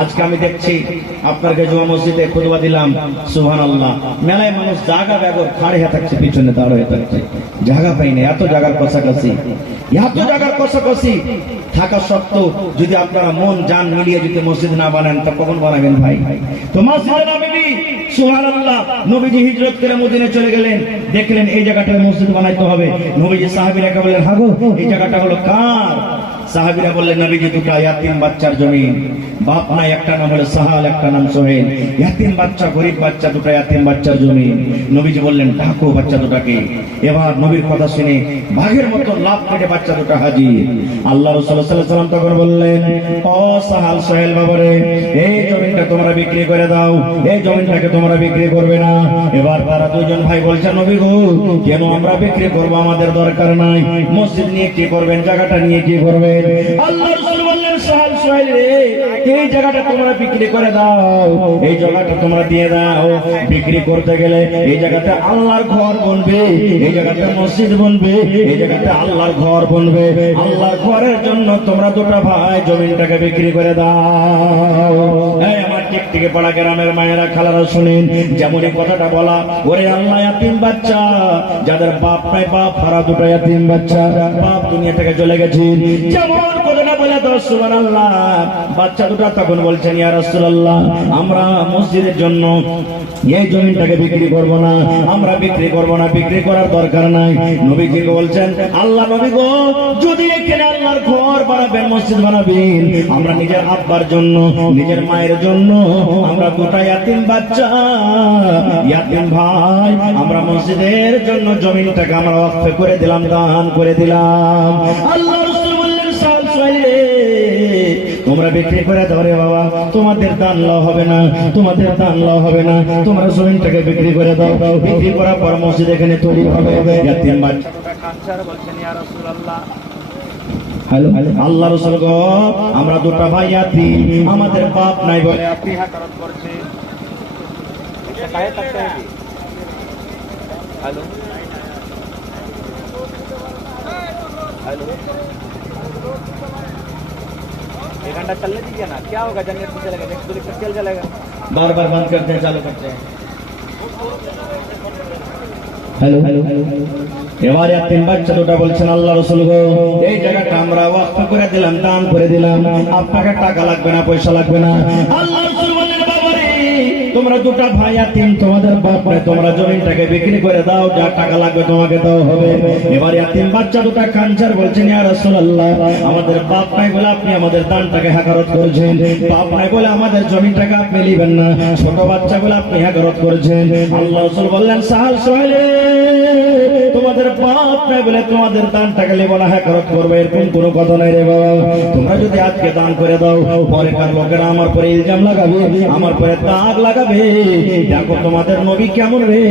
আজকে আমি দেখছি আপনাকে জুমা মসজিদে খুতবা দিলাম, সুবহানাল্লাহ, মেলায় মানুষ জায়গা ব্যাগর খাড়ে হয়ে থাকছে, পিছনে দাঁড় হয়ে থাকছে, জায়গা পাই না। এত জায়গার কষাকষি, এত জায়গার কষাকষি থাকা সত্ত্বেও যদি আপনারা মন জান মিলিয়ে যদি মসজিদ না বানান তা কখন বানাবেন ভাই? তো মসজিদে নববী, সুবহানাল্লাহ, নবীজি হিজরত করে মদিনায় চলে গেলেন, দেখলেন এই জায়গাটায় মসজিদ বানাইতে হবে। নবীজি সাহাবীরা বললেন হাগো এই জায়গাটা হলো কার? সাহাবীরা বললেন নবীজি দুটো ইয়াতিম বাচ্চার জমিন, বাপ নাই, একটা নাম হলো সাহাল, একটা নাম সোহেল, ইয়াতিম বাচ্চা, গরিব বাচ্চা, দুটো ইয়াতিম বাচ্চার জমিন। নবীজি বললেন ডাকো বাচ্চা দুটাকে। এবার নবীর কথা শুনে বাঘের মতো লাফ কেটে বাচ্চা দুটো হাজির। আল্লাহ রাসূল সাল্লাল্লাহু আলাইহি ওয়াসাল্লাম তখন বললেন, ও সাহাল সোহেল বাবারে, এই জমিনটা তোমরা বিক্রি করে দাও, এই জমিনটাকে তোমরা বিক্রি করবে না। এবার তারা দুজন ভাই বলছে নবী গো, কেন আমরা বিক্রি করব, আমাদের দরকার নাই, মসজিদ নিয়ে কি করবেন, জায়গাটা নিয়ে কি করবেন? আল্লাহ রাসূল বললেন সাহাল সোহেল রে, এই জায়গাটা তোমরা বিক্রি করে দাও, এই জায়গাটা তোমরা দিয়ে দাও। বিক্রি করতে গেলে এই জায়গাতে আল্লাহর ঘর বনবে, এই জায়গাতে মসজিদ বনবে, এই জায়গাতে আল্লাহর ঘর বনবে। আল্লাহর ঘরের জন্য তোমরা দুটো ভাই জমিনটাকে বিক্রি করে দাও। এই আমার টিকটিকে পাড়া গ্রামের মায়েরা খালারা শুনেন, যেমনই কথাটা বলা, ওরে আল্লাহ ইয়াতিম বাচ্চা যাদের বাপ নাই, বাপ হারা দুটো ইয়াতিম বাচ্চা, বাপ দুনিয়া থেকে চলে গেছে, যেমন কথাটা বলে দাও সুবহানাল্লাহ। বাচ্চা দুটো তখন বলছেন ইয়া রাসূলুল্লাহ, আমরা মসজিদের জন্য এই জমিনটাকে বিক্রি করব না, আমরা বিক্রি করব না, বিক্রি করার দরকার নাই। নবীজিকে বলছেন আল্লাহ নবী গো, যদি এখানে আল্লাহর ঘর বানাবেন, মসজিদ বানাবেন, আমরা নিজের আব্বার জন্য, নিজের মায়ের জন্য, আমরা দুটো ইয়াতিম বাচ্চা, ইয়াতিম ভাই, আমরা মসজিদের জন্য জমিনটাকে আমরা ওয়াকফ করে দিলাম, দান করে দিলাম। আল্লাহ রাসূল বললেন সাল সাইলে, তোমরা বিক্রি করে দাও রে বাবা, তোমাদের দান লাভ হবে না, তোমাদের দান লাভ হবে না, তোমরা জমিনটাকে বিক্রি করে দাও। বিক্রি করার পর মসজিদ এখানে তৈরি হবে। ইয়াতিম বাচ্চা কাঞ্চার বলছেন ইয়া রাসূলুল্লাহ, হ্যালো আল্লাহ রাসূল গো, আমরা দুটো ভাই ইয়াতিম, আমাদের বাপ নাই বলে আপনি হাকারত করছে। হ্যালো হ্যালো, एक घंटा चलने दीजिए ना, क्या होगा, जनरेटर चलेगा, नेक्स्ट चल चलेगा, बार बार बंद करते हैं चालू करते हैं। হ্যালো, এবার ইয়াতিম বাচ্চা দুটো বলছেন আল্লাহ রাসূল গো, এই জায়গাটা আমরা ওয়াকফ করে দিলাম, দান করে দিলাম, আপনাকে টাকা লাগবে না, পয়সা লাগবে না। আল্লাহ রাসূল বললেন বাবারে, তোমরা দুটো ভাই ইয়াতিম, তোমাদের বাপ নাই, তোমরা জমিনটাকে বিক্রি করে দাও, যা টাকা লাগবে তোমাকে দাও হবে। এবার ইয়াতিম বাচ্চা দুটো কাঞ্চার বলছেন ইয়া রাসূলুল্লাহ, আমাদের বাপ নাই বলে আপনি আমাদের দানটাকে হাকারত করেছেন, বাপ নাই বলে আমাদের জমিনটাকে আপনি নেবেন না, ছোট বাচ্চা বলে আপনি হাকারত করেছেন। আল্লাহ রাসূল বললেন সাহাল সোহেল, তোমাদের বাপ নাই বলে তোমাদের দানটাকে নেব না, হাকারত করবে, এরকম কোনো কথা নাই রে বাবা। তোমরা যদি আজকে দান করে দাও, পরেকার লোকেরা আমার পরে ইলজাম লাগাবে, আমার পরে দাগ লাগাবে, দেখো তোমাদের নবী কেমন রে,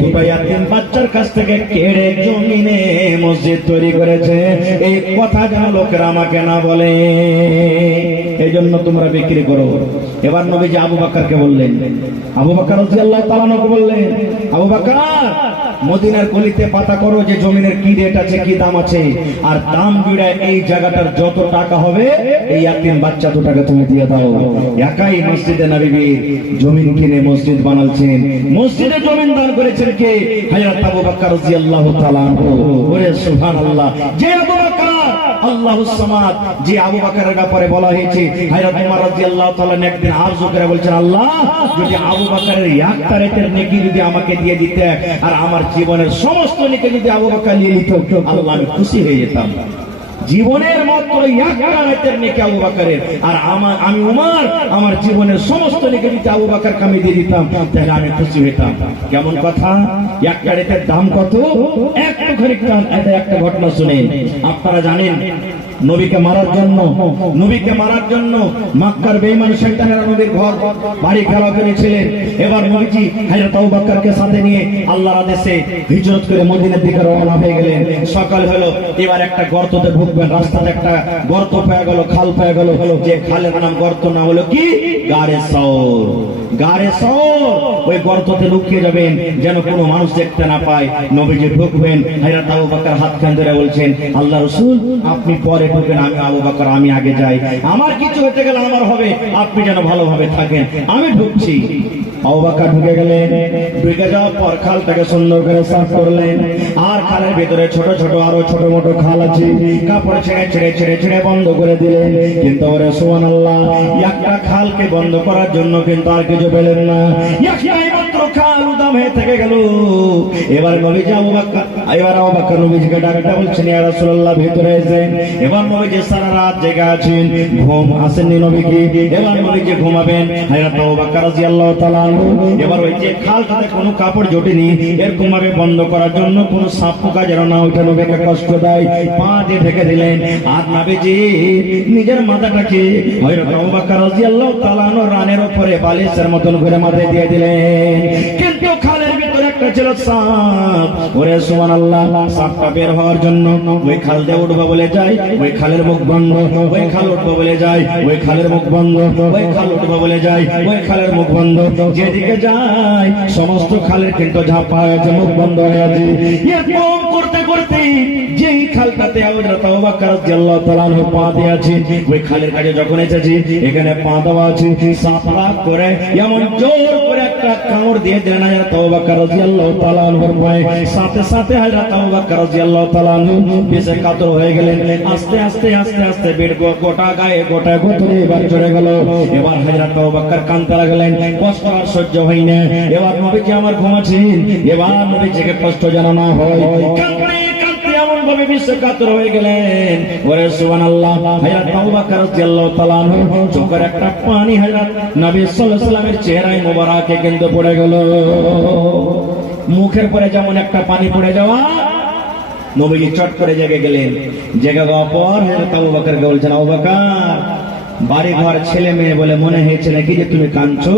দুটো ইয়াতিম বাচ্চার কাছ থেকে কেড়ে জমিনে মসজিদ তৈরি করেছে, এই কথা যেন লোকেরা আমাকে না বলে, এই জন্য তোমরা বিক্রি করো। এবার নবীজি আবু বকরকে বললেন, আবু বকর রাদিয়াল্লাহু তাআলা আনহু বললেন, আবু বকর মদিনার গলিতে পাতা করো যে জমিনের কি রেট আছে, কি দাম আছে, আর দাম বিড়ায় এই জায়গাটার যত টাকা হবে এই ইয়াতিম বাচ্চা দুটাকে তুমি দিয়ে দাও। একাই মসজিদে নববীর জমিন কিনে মসজিদ বানালছেন, মসজিদে জমিন দান করেছেন কে? হযরত আবু বকর রাদিয়াল্লাহু তাআলা আনহু। ওরে সুবহানাল্লাহ, যে আবু বকর আল্লাহুস সামাদ, যে আবু বকরের ব্যাপারে বলা হয়েছে, হযরত ওমর রাদিয়াল্লাহু তাআলা একদিন আরজু করে বলছেন, আল্লাহ যদি আবু বকরের একটা রাতের নেকি যদি আমাকে দিয়ে দিতে, আর আমার জীবনের সমস্ত নেকি যদি আবু বকর নিয়ে নিত, আল্লাহ আমি খুশি হয়ে যেতাম। জীবনের মাত্র একটা রাতের নেকি আবু বকরের, আর আমি উমর আমার জীবনের সমস্ত নেকি যদি আবু বকরকে আমি দিয়ে দিতাম, তাহলে আমি খুশি হতাম। কেমন কথা, একটা রাতের দাম কত? একটু খানিক দাম। একটা ঘটনা শুনে আপনারা জানেন, নবীকে মারার জন্য মক্কার বেঈমান শয়তানেরা নবীর ঘর বাড়ি ঘেরাও করেছিলেন। এবার নবীজি হযরত আবু বকরকে সাথে নিয়ে আল্লাহর আদেশে হিজরত করে মদিনার দিকে রওনা হয়ে গেলেন। সকাল হলো, এবার একটা গর্ততে ঢুকবেন, রাস্তাতে একটা গর্ত পেয়ে গেল, খাল পেয়ে গেল, যে খালের নাম, গর্ত নাম হলো কি? গারে সওর। গারে সওর, ওই গর্ততে লুকিয়ে যাবেন যেন কোনো মানুষ দেখতে না পায়। নবীজি ঢুকবেন, হযরত আবু বকর হাতখান ধরে বলছেন, আল্লাহ রাসূল আপনি পরে ঢুকেন, আমি আবু বকর আমি আগে যাই, আমার কিছু হতে গেলে আমার হবে, আপনি যেন ভালোভাবে থাকেন, আমি ঢুকছি। আবু বকর ঢুকে গেলেন, ঢুকে যাওয়ার পর খালটাকে সুন্দর করে সাফ করলেন, আর খালের ভিতরে ছোট ছোট আরো ছোট মোটো খাল আছে, কাপড় ছেড়ে বন্ধ করে দিলেন। কিন্তু ওরে সুবহানাল্লাহ, একটা খালকে বন্ধ করার জন্য কিন্তু আর কিছু পেলেন না, একটাই মাত্র খাল উদাম হয়ে থেকে গেল। এবার নবীজি আবু বকর নবীজিকে ডাকতে বলছেন, ইয়া রাসূলুল্লাহ ভিতরে এসেন। এবার এবার নবীজি সারা রাত জেগে আছেন, ঘুম আসেননি নবীকে। এবার নবীজি ঘুমাবেন। হযরত আবু বকর রাদিয়াল্লাহু তাআলা এবার ওই যে খালটাতে কোনো কাপড় জোটেনি, এরকম ভাবে বন্ধ করার জন্য কোনো সাপ পোকা যেন না ওঠে, নবীকে কষ্ট দেয়, পা দিয়ে ঢেকে দিলেন। আর নবীজি নিজের মাথাটাকে হযরত আবু বকর রাদিয়াল্লাহু তাআলা রানের উপরে বালিশের মতন করে মাথায় দিয়ে দিলেন। কিন্তু খালের ভিতরে একটা ছিল সাপ। ওরে সুবহানাল্লাহ, সাপটা বের হওয়ার জন্য ওই খাল দিয়ে উঠবে বলে যায়, ওই খালের মুখ বন্ধ, ওই খাল উঠবে বলে যায়, ওই খালের মুখ বন্ধ, ওই খাল উঠবে বলে যায়, ওই খালের মুখ বন্ধ। যেদিকে যায় সমস্ত খালের কিন্তু ঝাপা হয়েছে, মুখ বন্ধ হয়ে আছে। এরকম করতে করতে যেই খালটাতে হযরত আবু বকর রাদিয়াল্লাহু তাআলা পা দিয়ে আছে, ওই খালের কাছে যখন এসেছি, এখানে পা দেওয়া আছে, সাপ রাগ করে এমন জোর করে একটা কামড় দিয়ে দিলেন হযরত আবু বকর রাদিয়াল্লাহু তাআলা এর পায়ে। সাথে সাথে হযরত আবু বকর রাদিয়াল্লাহু তাআলা বেশে কাতর হয়ে গেলেন। আস্তে আস্তে আস্তে আস্তে বেড গোটা গায়ে গোটা গোতরে এবার চড়ে গেল। এবার হযরত আবু বকর কাঁদতে লাগলেন, কষ্ট আর সহ্য হয় না। এবার নবীজি আমার ঘুমাচ্ছেন, এবার নবীজিকে কষ্ট যেন না হয়, এমন ভাবে বিশ্বে কাতর হয়ে গেলেন। ওরে সুবহানাল্লাহ, হযরত আবু বকর রাদিয়াল্লাহু তাআলা চোখের একটা পানি হযরত নবী সাল্লাল্লাহু আলাইহি ওয়াসাল্লামের চেহারায় মোবারকে কিন্তু পড়ে গেল। মুখের পরে যেমন একটা পানি পড়ে যাওয়া, নবীজি চট করে জেগে গেলেন। জেগে যাওয়ার পর হযরত আবু বকরকে বলছেন, আবু বকর, বাড়ি ঘর ছেলে মেয়ে বলে মনে হয়েছে নাকি যে তুমি কাঁদছো?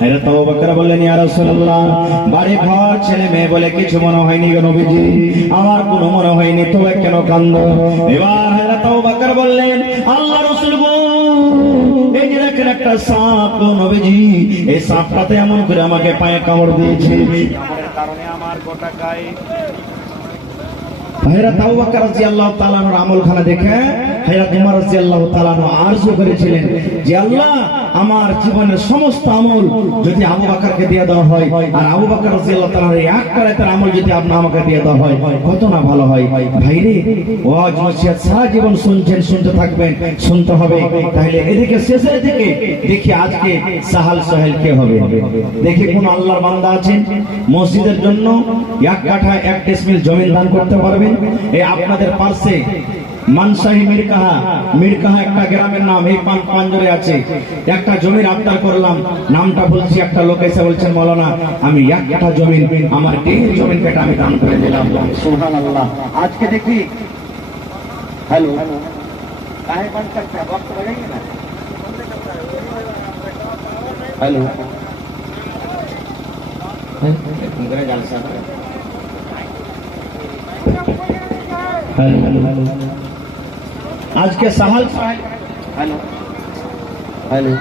হযরত আবু বকর বললেন, ইয়া রাসূলুল্লাহ, বাড়ি ঘর ছেলে মেয়ে বলে কিছু মনে হয়নি গো নবীজি, আমার কোনো মনে হয়নি, তবে কেন কাঁদো? এবার হযরত আবু বকর বললেন, আল্লাহর রাসূল গো, এই যে দেখেন একটা সাপ গো নবীজি, এই সাপটাতে এমন করে আমাকে পায়ে কামড় দিয়েছে, কামড়ের কারণে আমার গোটা গায়ে। হযরত আবু বকর রাদিয়াল্লাহু তাআলা এর আমলখানা দেখে হযরত উমর রাদিয়াল্লাহু তাআলা আরজু করেছিলেন যে আল্লাহ, আমার জীবনের সমস্ত আমল যদি আবু বকরকে দিয়ে দেওয়া হয়, আর আবু বকর রাদিয়াল্লাহু তাআলার এই একটা রাতের আমল যদি আপনি আমাকে দিয়ে দেওয়া হয়, কত না ভালো হয়। ভাইরে, ওয়াজ নসিহত সারা জীবন শুনছেন, শুনতে থাকবেন, শুনতে হবে। তাহলে এদিকে শেষের দিকে দেখি আজকে সাহাল সাহেল কে হবে। দেখি কোন আল্লাহর বান্দা আছেন মসজিদের জন্য 1 কাঠা 1 ডিসমিল জমি দান করতে পারবেন? এই আপনাদের পাশে মানসাহি মিরকাহা একটা গ্রামের নাম, এই পাঞ্জরে আছে। একটা জমির আবদার করলাম, নামটা বলছি, একটা লোক এসে বলছেন, মাওলানা আমি 1 কাঠা জমি, আমার এই জমিন কেটে আমি দান করে দিলাম। সুবহানাল্লাহ। আজকে দেখি, হ্যালো, কাहे बन सकता है, वक्त लगेगा ना, हेलो, मेरा जलसा है, हेलो, आज के सहाल, हेलो हेलो,